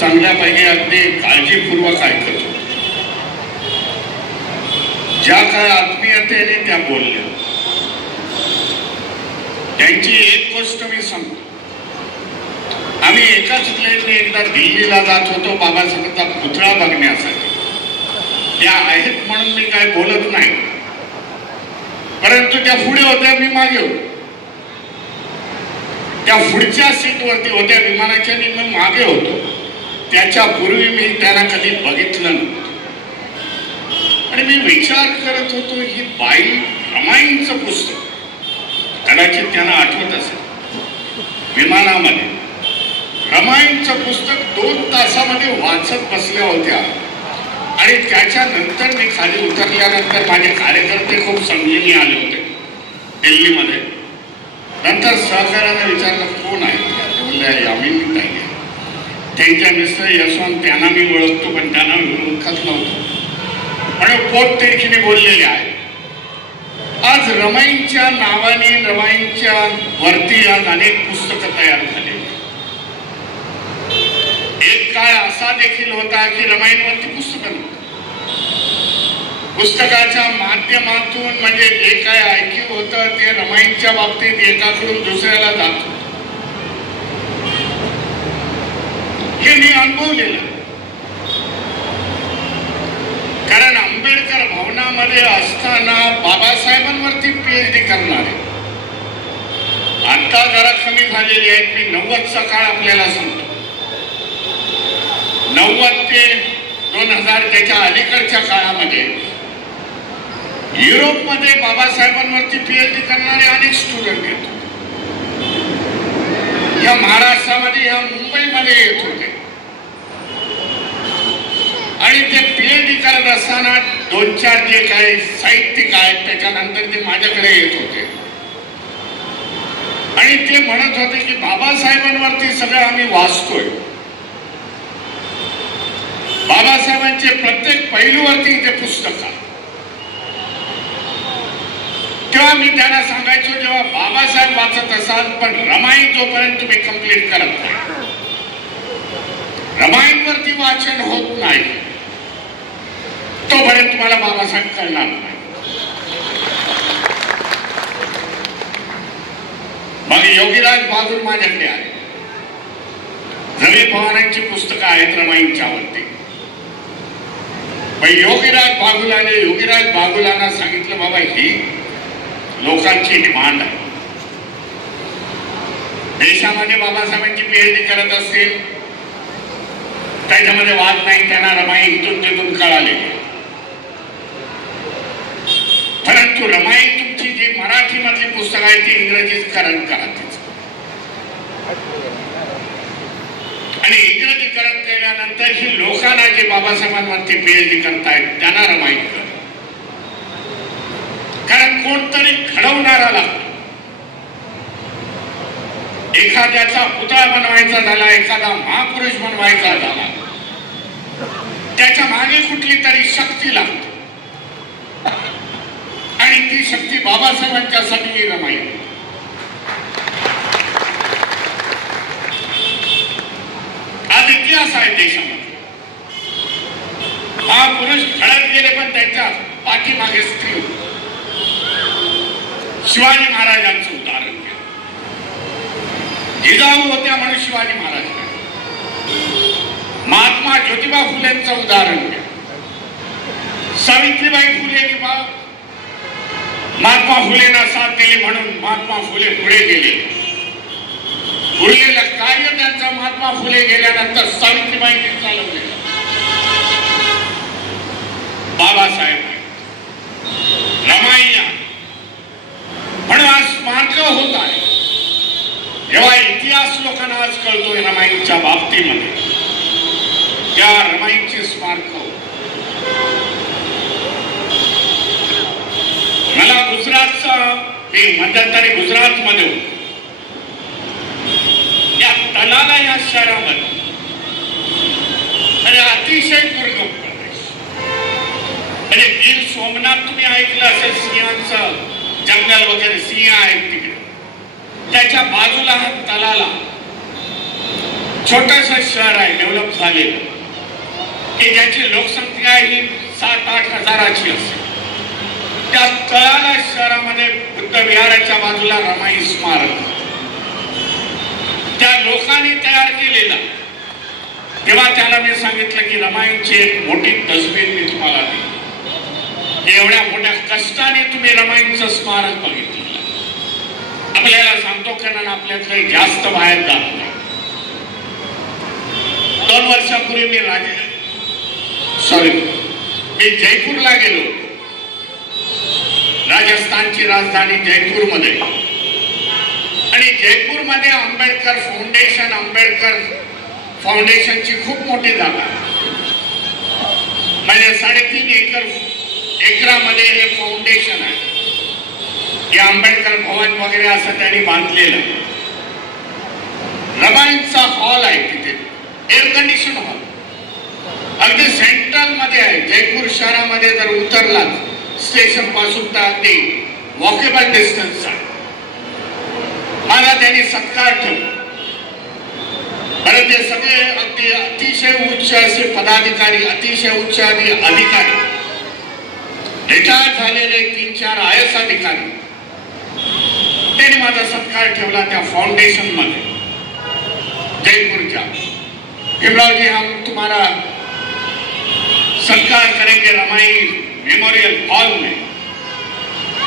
चांगल्यापैकी अगदी काळजीपूर्वक ऐकत होतो. ज्या काय आत्मीयतेने त्या बोलल्या, त्यांची एक गोष्ट मी सांगतो. आम्ही एकाच प्लेनने एकदा दिल्लीला जात होतो बाबासाहेबांचा पुतळा बघण्यासाठी. त्या आहेत म्हणून मी काय बोलत नाही, परंतु त्या पुढे होत्या, मी मागे होतो. त्या पुढच्या सीटवरती होत्या विमानाच्या, मी मागे होतो. त्याच्या पूर्वी मी त्यांना कधी बघितलं नव्हतं. आणि मी विचार करत होतो, ही बाई रमाईंचं पुस्तक, कदाचित त्यांना आठवत असेल, विमानामध्ये रमाईंचं पुस्तक 2 तासामध्ये वाचत बसल्या होत्या. आणि त्याच्यानंतर मी खाली उतरल्यानंतर माझे कार्यकर्ते खूप समजून आले होते दिल्लीमध्ये. नंतर सहकार्याने विचारलं, कोण आहे? ते बोलले यामिनीताई. त्यांच्या मिस्टर यशवंत, त्यांना मी ओळखतो, पण त्यांना मी ओळखत नव्हतो. पण पोट तिरकीने बोललेले आहे. आज रमाईंच्या नावाने, रमाईंच्या वरती आज अनेक पुस्तकं तयार झाली. एक काळ असा देखील होता की रमाईंवरती पुस्तकं नव्हतं. पुस्तकाच्या माध्यमातून म्हणजे जे काय ऐकीव होतं ते रमाईंच्या बाबतीत एकाकडून दुसऱ्याला जात होतं. हे मी अनुभवलेलं. कारण आंबेडकर भवनामध्ये असताना बाबासाहेबांवरती PhD करणारे आता जरा कमी झालेली आहेत. मी 90चा काळ आपल्याला सांगतो. 90 ते 2000 त्याच्या अलीकडच्या काळामध्ये युरोपमध्ये बाबासाहेबांवरती PhD करणारे अनेक स्टुडंट येत होते. या महाराष्ट्रामध्ये, या मुंबईमध्ये येत होते. आणि ते PhD करत असताना 2-4 जे काही साहित्यिक आहेत त्याच्यानंतर ते माझ्याकडे येत होते. आणि ते म्हणत होते की बाबासाहेबांवरती सगळं आम्ही वाचतोय, बाबासाहेबांचे प्रत्येक पैलूवरती इथे पुस्तक आहे. तेव्हा मी त्यांना सांगायचो, जेव्हा बाबासाहेब वाचत असाल पण रमाई जोपर्यंत तुम्ही कंप्लीट करत नाही, रमाईंवरती वाचन होत नाही, तोपर्यंत तुम्हाला बाबासाहेब कळणार नाही. मग योगीराज बागुल माझ्याकडे आले. रवी पवारांची पुस्तकं आहेत रमाईंच्यावरती. पण योगीराज बागुलाने, योगीराज बागुलांना सांगितलं, बाबा ही लोकांची डिमांड आहे. देशामध्ये बाबासाहेबांची PhD करत असतील त्याच्यामध्ये वाद नाही, त्यांना रमाई इथून तिथून कळाले. परंतु रमाई तुमची जी मराठी मधली पुस्तक आहे ती इंग्रजीकरण करा तिचं. आणि इंग्रजीकरण केल्यानंतर ही लोकांना जे बाबासाहेबांवरती PhD करतायत त्यांना रमाई कर. कारण कोणतरी घडवणारा लागतो. एखाद्याचा पुतळा बनवायचा झाला, एखादा महापुरुष बनवायचा झाला, त्याच्या मागे कुठली तरी शक्ती लागते. आणि ती शक्ती बाबासाहेबांच्यासाठी रमाई. आज इतिहास आहे देशामध्ये. महापुरुष घडत गेले पण त्यांच्या पाठीमागे स्त्री. शिवाजी महाराजांचं उदाहरण घ्या. जिजाऊ होत्या म्हणून शिवाजी महाराज. महात्मा ज्योतिबा फुलेंचं उदाहरण घ्या. सावित्रीबाई फुले महात्मा फुलेंना साथ दिली म्हणून महात्मा फुले पुढे गेले. उरलेलं कार्य त्यांचं महात्मा फुले गेल्यानंतर सावित्रीबाईंनी चालवले. बाबासाहेब रमाई म्हणून आज स्मारक होत आहे. जेव्हा इतिहास लोकांना आज कळतोय रमाईंच्या बाबतीमध्ये, त्या रमाईंची स्मारक. मला गुजरातचा, मी मध्यंतरी गुजरातमध्ये होतो. या तलाला या शहरामध्ये आणि अतिशय दुर्गम प्रदेश म्हणजे गिर सोमनाथ कोकणात तुम्ही ऐकलं असेल सिंहांचं जंगल वगैरे, सिंह आहेत तिकडे. त्याच्या बाजूला हा तलाला छोटस शहर आहे डेव्हलप झालेलं, की ज्याची लोकसंख्या ही 7-8 हजाराची असेल. त्या तळाला शहरामध्ये बुद्ध विहाराच्या बाजूला रमाई स्मारक त्या लोकांनी तयार केलेला. तेव्हा त्याला मी सांगितलं की रमाईची एक मोठी तसबीर मी तुम्हाला दिली. एवढ्या मोठ्या कष्टाने तुम्ही रमाईचं स्मारक बघितलं. आपल्याला सांगतो कारण आपल्यातलं जास्त बाहेर जात नाही. 2 वर्षापूर्वी मी जयपूरला गेलो. राजस्थानची राजधानी जयपूरमध्ये. आणि जयपूरमध्ये आंबेडकर फाउंडेशनची खूप मोठी जागा, म्हणजे 3.5 एकरामध्ये हे फाउंडेशन आहे. हे आंबेडकर भवन वगैरे असं त्यांनी बांधलेलं. रमाईंचा हॉल आहे तिथे, एअर कंडिशन हॉल, अगदी सेंट्रल मध्ये आहे. जयपूर शहरामध्ये जर उतरलात स्टेशन पासून तर अगदी वॉकेबल डिस्टन्स आहे. मला त्यांनी सत्कार ठेवला. बरं, ते सगळे अगदी अतिशय उच्च असे पदाधिकारी, अतिशय उच्च अधिकारी, रिटायर झालेले 3-4 IAS अधिकारी, त्यांनी माझा सत्कार ठेवला त्या फाउंडेशन मध्ये जयपूरच्या. भीमराव जी, हम तुम्हारा सत्कार करेंगे रमाई मेमोरियल हॉल में.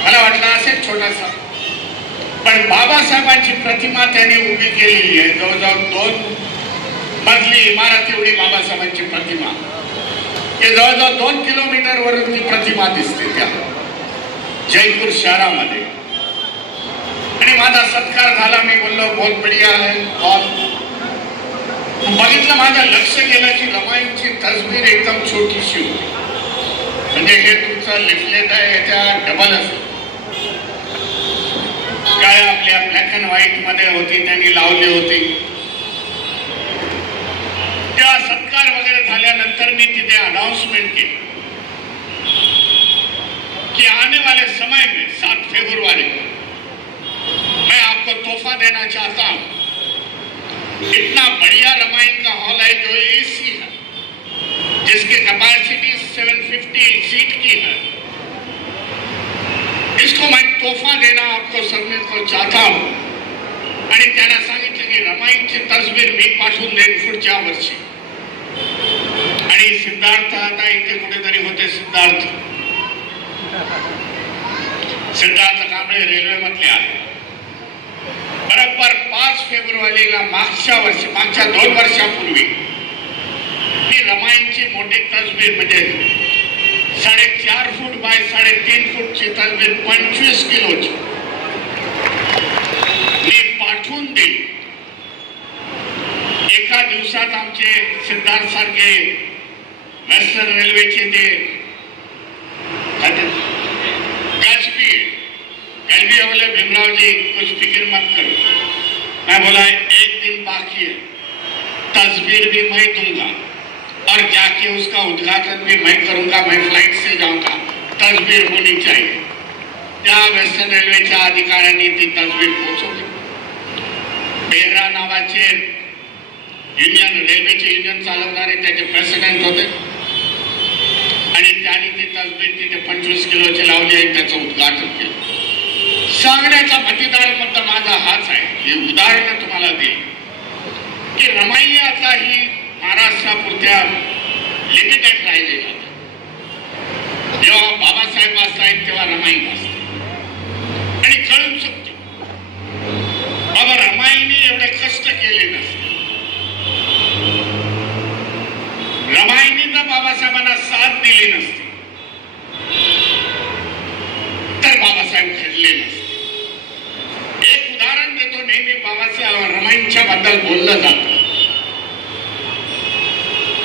मला वाटलं असेल छोटासा, पण बाबासाहेबांची प्रतिमा त्यांनी उभी केलेली आहे. जवळजवळ 2 मजली इमारत एवढी बाबासाहेबांची प्रतिमा. ते जवळजवळ 2 किलोमीटर वरून ती प्रतिमा दिसते त्या जयपूर शहरामध्ये. आणि माझा सत्कार झाला. मी बोललो बहुत बढिया आहे हॉल. बघितलं, माझं लक्ष गेलं की रमाईंची तस्वीर एकदम छोटीशी होती. म्हणजे हे तुमचं लिफलेट आहे याच्या डबल असेल. काय आपल्या ब्लॅक अँड व्हाईट मध्ये होती, त्यांनी लावली होती. त्या सत्कार वगैरे झाल्यानंतर मी तिथे अनाउन्समेंट केली कि आने वाले समय में 7 फरवरी मैं आपको तोहफा देना चाहता हूं. इतना बढ़िया रमाईन का हॉल है जो AC है, जिसकी कैपेसिटी 750 सीट की है. इसको मैं तोहफा देना आपको सबने को चाहता हूं. आणि त्यांना सांगितलं की रमाईंची तस्वीर मी पाठवून देईन पुढच्या वर्षी. आणि सिद्धार्थ आता इथे कुठेतरी होते, सिद्धार्थ कांबळे रेल्वे मधले आहे. बरोबर 5 फेब्रुवारीला मागच्या 2 वर्षापूर्वी मी रमाईंची मोठी तस्वीर, म्हणजे 4.5 फूट बाय 3.5 फूटची तस्वीर 25 किलोची मी पाठवून देईन. एका दिवसात आमचे सिद्धार्थ सारखे वेस्टर्न रेल्वेचे ते गजबी बोले, भीमराव जी कुछ फिक्र मत करो. मैं बोला 1 दिन बाकी है, तस्वीर भी मैं दूंगा और जाके उसका उद्घाटन भी मैं करूंगा. मैं फ्लाइट से जाऊंगा, तस्वीर होनी चाहिए. त्या वेस्टर्न रेल्वेच्या अधिकाऱ्यांनी ती तस्वीर पोहोचवली. बेहरा नावाचे रेल्वेचे युनियन चालवणारे त्याचे प्रेसिडेंट होते. आणि त्यांनी ती तस्वीर तिथे 25 किलोची लावली आणि त्याचं उद्घाटन केलं. सांगण्याचा मतिदार मुद्दा माझा हाच आहे. हे उदाहरण तुम्हाला देईल की रमाई आता ही महाराष्ट्रापुरत्या लिमिटेड राहिलेला. जेव्हा बाबासाहेब असतात तेव्हा रमाई असते. आणि कळून शकतो बाबा रमाईने एवढे कष्ट केले नसते. रमाईने जर बाबासाहेबांना साथ दिली नसती तर बाबासाहेब घडले नसते. एक उदाहरण देतो. नेहमी बाबासाहेब रमाईंच्या बद्दल बोललं जातं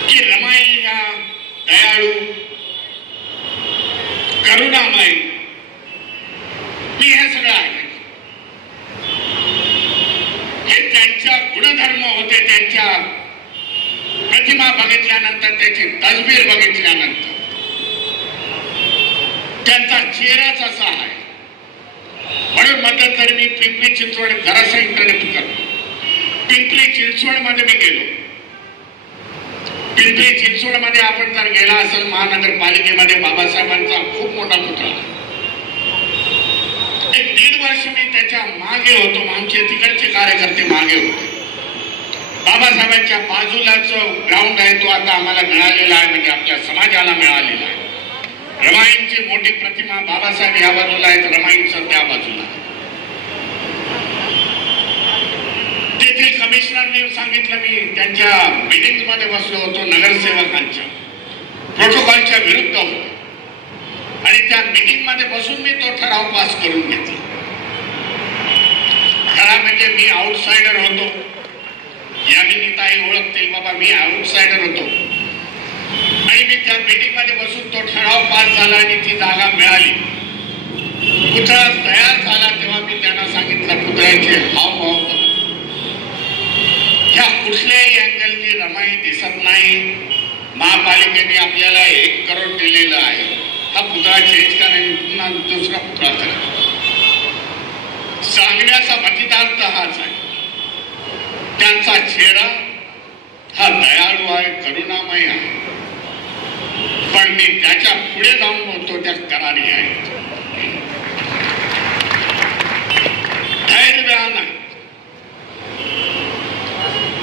की रमाई या दयाळू, करुणामय. मी हे सगळं ऐकलं. हे त्यांच्या गुणधर्म होते. त्यांच्या प्रतिमा बघितल्यानंतर, त्याची तस्वीर बघितल्यानंतर त्यांचा चेहराच असा आहे. म्हणून मध्यंतरी मी पिंपरी चिंचवड जरासा इंटरनेट करतो. पिंपरी चिंचवड मध्ये मी गेलो. पिंपरी चिंचवड मध्ये आपण जर गेला असेल महानगरपालिकेमध्ये बाबासाहेबांचा खूप मोठा पुतळा. एक 1.5 वर्ष मी त्याच्या मागे होतो. आमचे तिकडचे कार्यकर्ते मागे होते. बाबासाहेबांच्या बाजूला जो ग्राउंड आहे तो आता आम्हाला मिळालेला आहे, म्हणजे आपल्या समाजाला मिळालेला आहे. रमाईंची मोठी प्रतिमा बाबासाहेब या बाजूला आहेत, रमाईंचं त्या बाजूला. तेथील कमिशनरने सांगितलं, मी त्यांच्या मीटिंग मध्ये बसलो होतो, नगरसेवकांच्या प्रोटोकॉलच्या विरुद्ध होतो आणि त्या मीटिंग मध्ये बसून मी तो ठराव पास करून घेतला. ठराव म्हणजे मी आउटसाइडर होतो. यामिनीताई ओळखतील बाबा, मी आउटसाइडर होतो आणि मी त्या मीटिंग मध्ये बसून तो ठराव पास झाला आणि ती जागा मिळाली. पुतळा तयार झाला तेव्हा मी त्यांना सांगितलं, पुतळ्याचे हावभाव बघा. ह्या कुठल्याही अँगलनी रमाई दिसत नाही. महापालिकेने आपल्याला 1 करोड दिलेलं आहे. हा पुतळा चेंज करा आणि पुन्हा दुसरा पुतळा करा. सांगण्याचा मतितार्थ हाच आहे. त्यांचा चेहरा हा दयाळू आहे, करुणामय आहे, पण मी त्याच्या पुढे जाऊन बोलतो त्या करारी आहे. धैर्यवान नाही,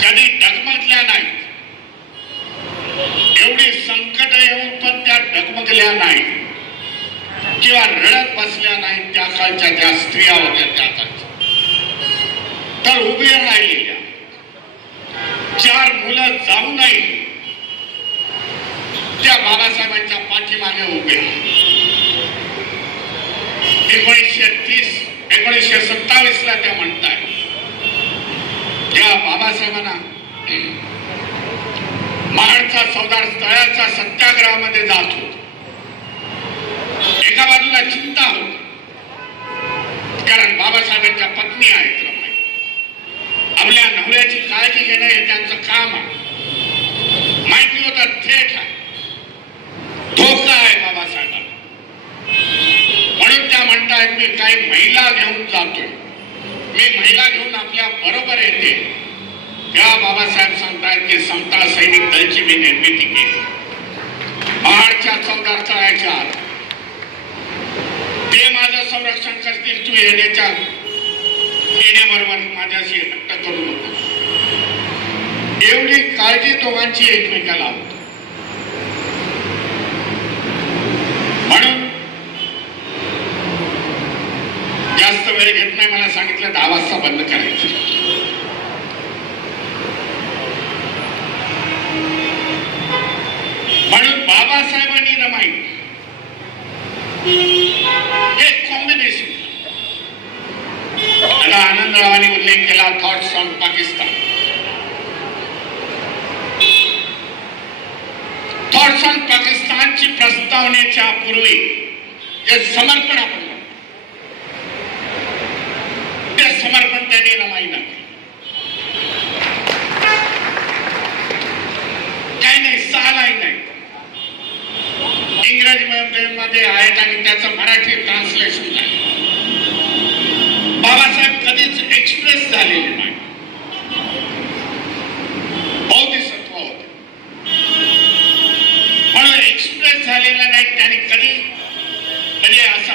कधी डगमगल्या नाही. एवढी संकट येऊन पण त्या डगमगल्या नाही किंवा रडत बसल्या नाही. त्या काळच्या ज्या स्त्रिया होत्या त्या काळच्या, तर उभे राहिलेल्या. 4 मुलं जाऊनही त्या बाबासाहेबांच्या पाठीमागे उभे. 1927 ला त्या म्हणताय, या बाबासाहेबांना महाडचा चौदार तळ्याच्या सत्याग्रहामध्ये जात होत. एका बाजूला चिंता होती, कारण बाबासाहेबांच्या पत्नी आहेत रमाई. आपल्या नवऱ्याची काळजी घेणं हे त्यांचं काम आहे. माहिती होतं थेट आहे, धोका आहे बाबासाहेबांना. म्हणून त्या म्हणतायत, मी काही महिला घेऊन जातोय, मी महिला घेऊन आपल्या बरोबर येते. त्या बाबासाहेब सांगतायत की समता सैनिक दलची मी निर्मिती केली. महाडच्या चौदार तळ्याच्या आत ते माझं संरक्षण करतील. तू येण्याबरोबर माझ्याशी हट्ट करू नको. एवढी काळजी दोघांची एकमेकाला होती. म्हणून जास्त वेळ घेत नाही. मला सांगितलं 10 वाजता बंद करायचं. म्हणून बाबासाहेबांनी रमाई हे कॉम्बिनेशन. आता आनंदरावांनी उल्लेख केला thoughts on Pakistan. Thoughts on पाकिस्तानची प्रस्तावनेच्या पूर्वी जे समर्पण आपण ते समर्पण त्यांनी रमाईला काही नाही, 6 लाईन नाही, इंग्रजी मध्ये आहेत आणि त्याचं मराठी ट्रान्सलेशन आहे. बाबासाहेब कधीच एक्सप्रेस झालेले नाही. बौद्धिसत्व होते म्हणून एक्सप्रेस झालेला नाही. त्यांनी कधी म्हणजे असं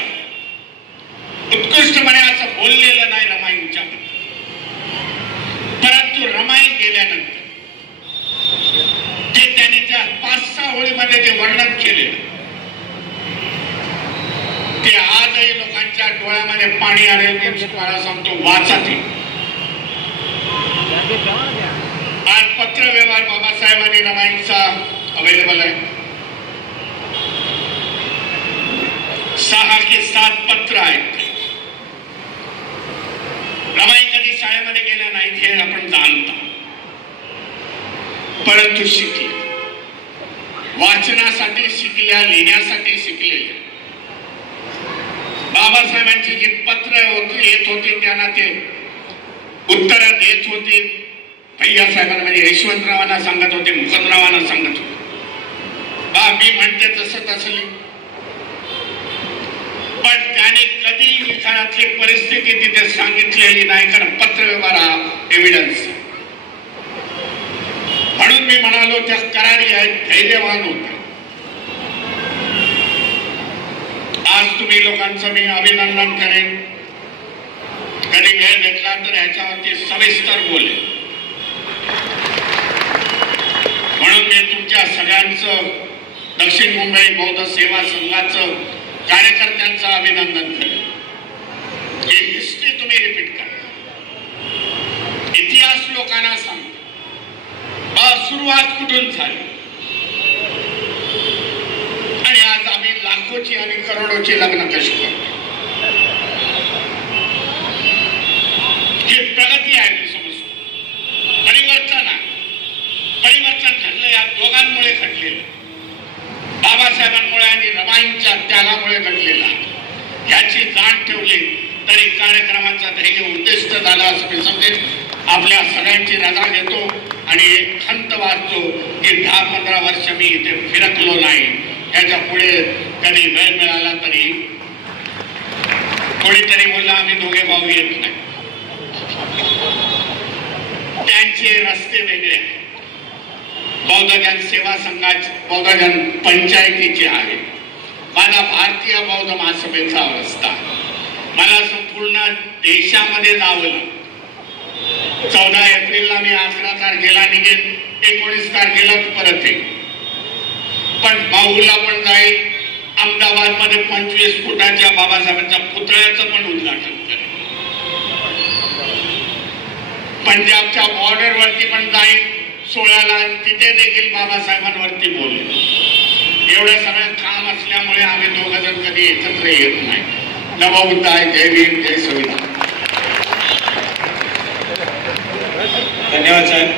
उत्कृष्टपणे असं बोललेलं नाही रमाईंच्या. परंतु रमाई गेल्यानंतर जे त्यांनी त्या 5-6 ओळीमध्ये जे वर्णन केले ते आजही लोकांच्या डोळ्यामध्ये पाणी आले. मी तुम्हाला सांगतो, वाचा ते. आज पत्र व्यवहार बाबासाहेबांनी रमाईंचा अवेलेबल आहे. 6 की 7 पत्र आहेत. रमाई कधी शाळेमध्ये गेल्या नाहीत हे आपण जाणता, परंतु शिकले. वाचनासाठी शिकल्या, लिहिण्यासाठी शिकलेल्या. बाबासाहेबांची जी पत्र येत होती त्यांना ते उत्तर देत होते. भैयासाहेबांना म्हणजे यशवंतरावांना सांगत होते, मुकुंदरावांना सांगत होते. बा मी म्हणते तसं तसं पण त्याने कधी लिखाणातली परिस्थिती तिथे सांगितलेली नाही, कारण पत्रव्यवहार हा एव्हिडन्स. म्हणून मी म्हणालो त्या करारी आहेत, धैर्यवान होते. आज तुम्ही लोकांचं मी अभिनंदन करेन. कधी वेळ भेटला तर ह्याच्यावरती सविस्तर बोलेन. म्हणून मी तुमच्या सगळ्यांचं, दक्षिण मुंबई बौद्ध सेवा संघाचं, कार्यकर्त्यांचं अभिनंदन करेन. ही हिस्ट्री तुम्ही रिपीट करा, इतिहास लोकांना सांगा सुरुवात कुठून झाली. आणि आज आम्ही लाखोची आणि करोडोची लग्न कशी करतो. ही प्रगती आहे. मी समजतो परिवर्तन आहे. परिवर्तन घडलं या दोघांमुळे घडलेलं, बाबासाहेबांमुळे आणि रमाईंच्या त्यागामुळे घडलेलं आहे. याची जाण ठेवली तरी कार्यक्रमाचा ध्येय उद्दिष्ट झाला असं मी समजेन. आपल्या सगळ्यांची रजा घेतो आणि एक खंत वाचतो की 10-15 वर्ष मी इथे फिरकलो नाही. याच्या पुढे कधी वेळ मिळाला तरी कोणीतरी बोलला आम्ही दोघे भाऊ येत नाही. त्यांचे रस्ते वेगळे. बौद्धजन सेवा संघाचे, बौद्धजन पंचायतीचे आहे. माझा भारतीय बौद्ध महासभेचा रस्ता. मला संपूर्ण देशामध्ये जावं लागतं. 14 एप्रिलला मी 11 तारखेला निघेन, 19 तारखेला परत येईल. पण बाहुला पण जाईल. अहमदाबाद मध्ये 25 फुटाच्या बाबासाहेबांच्या पुतळ्याचं पण उद्घाटन करेल. पंजाबच्या बॉर्डरवरती पण जाईल 16ला, तिथे देखील बाबासाहेबांवरती बोलेल. एवढं सगळं काम असल्यामुळे आम्ही दोघं जण कधी एकत्र येत नाही. नमो बुद्धाय. जय भीम, जय संविधान. धन्यवाद साहेब.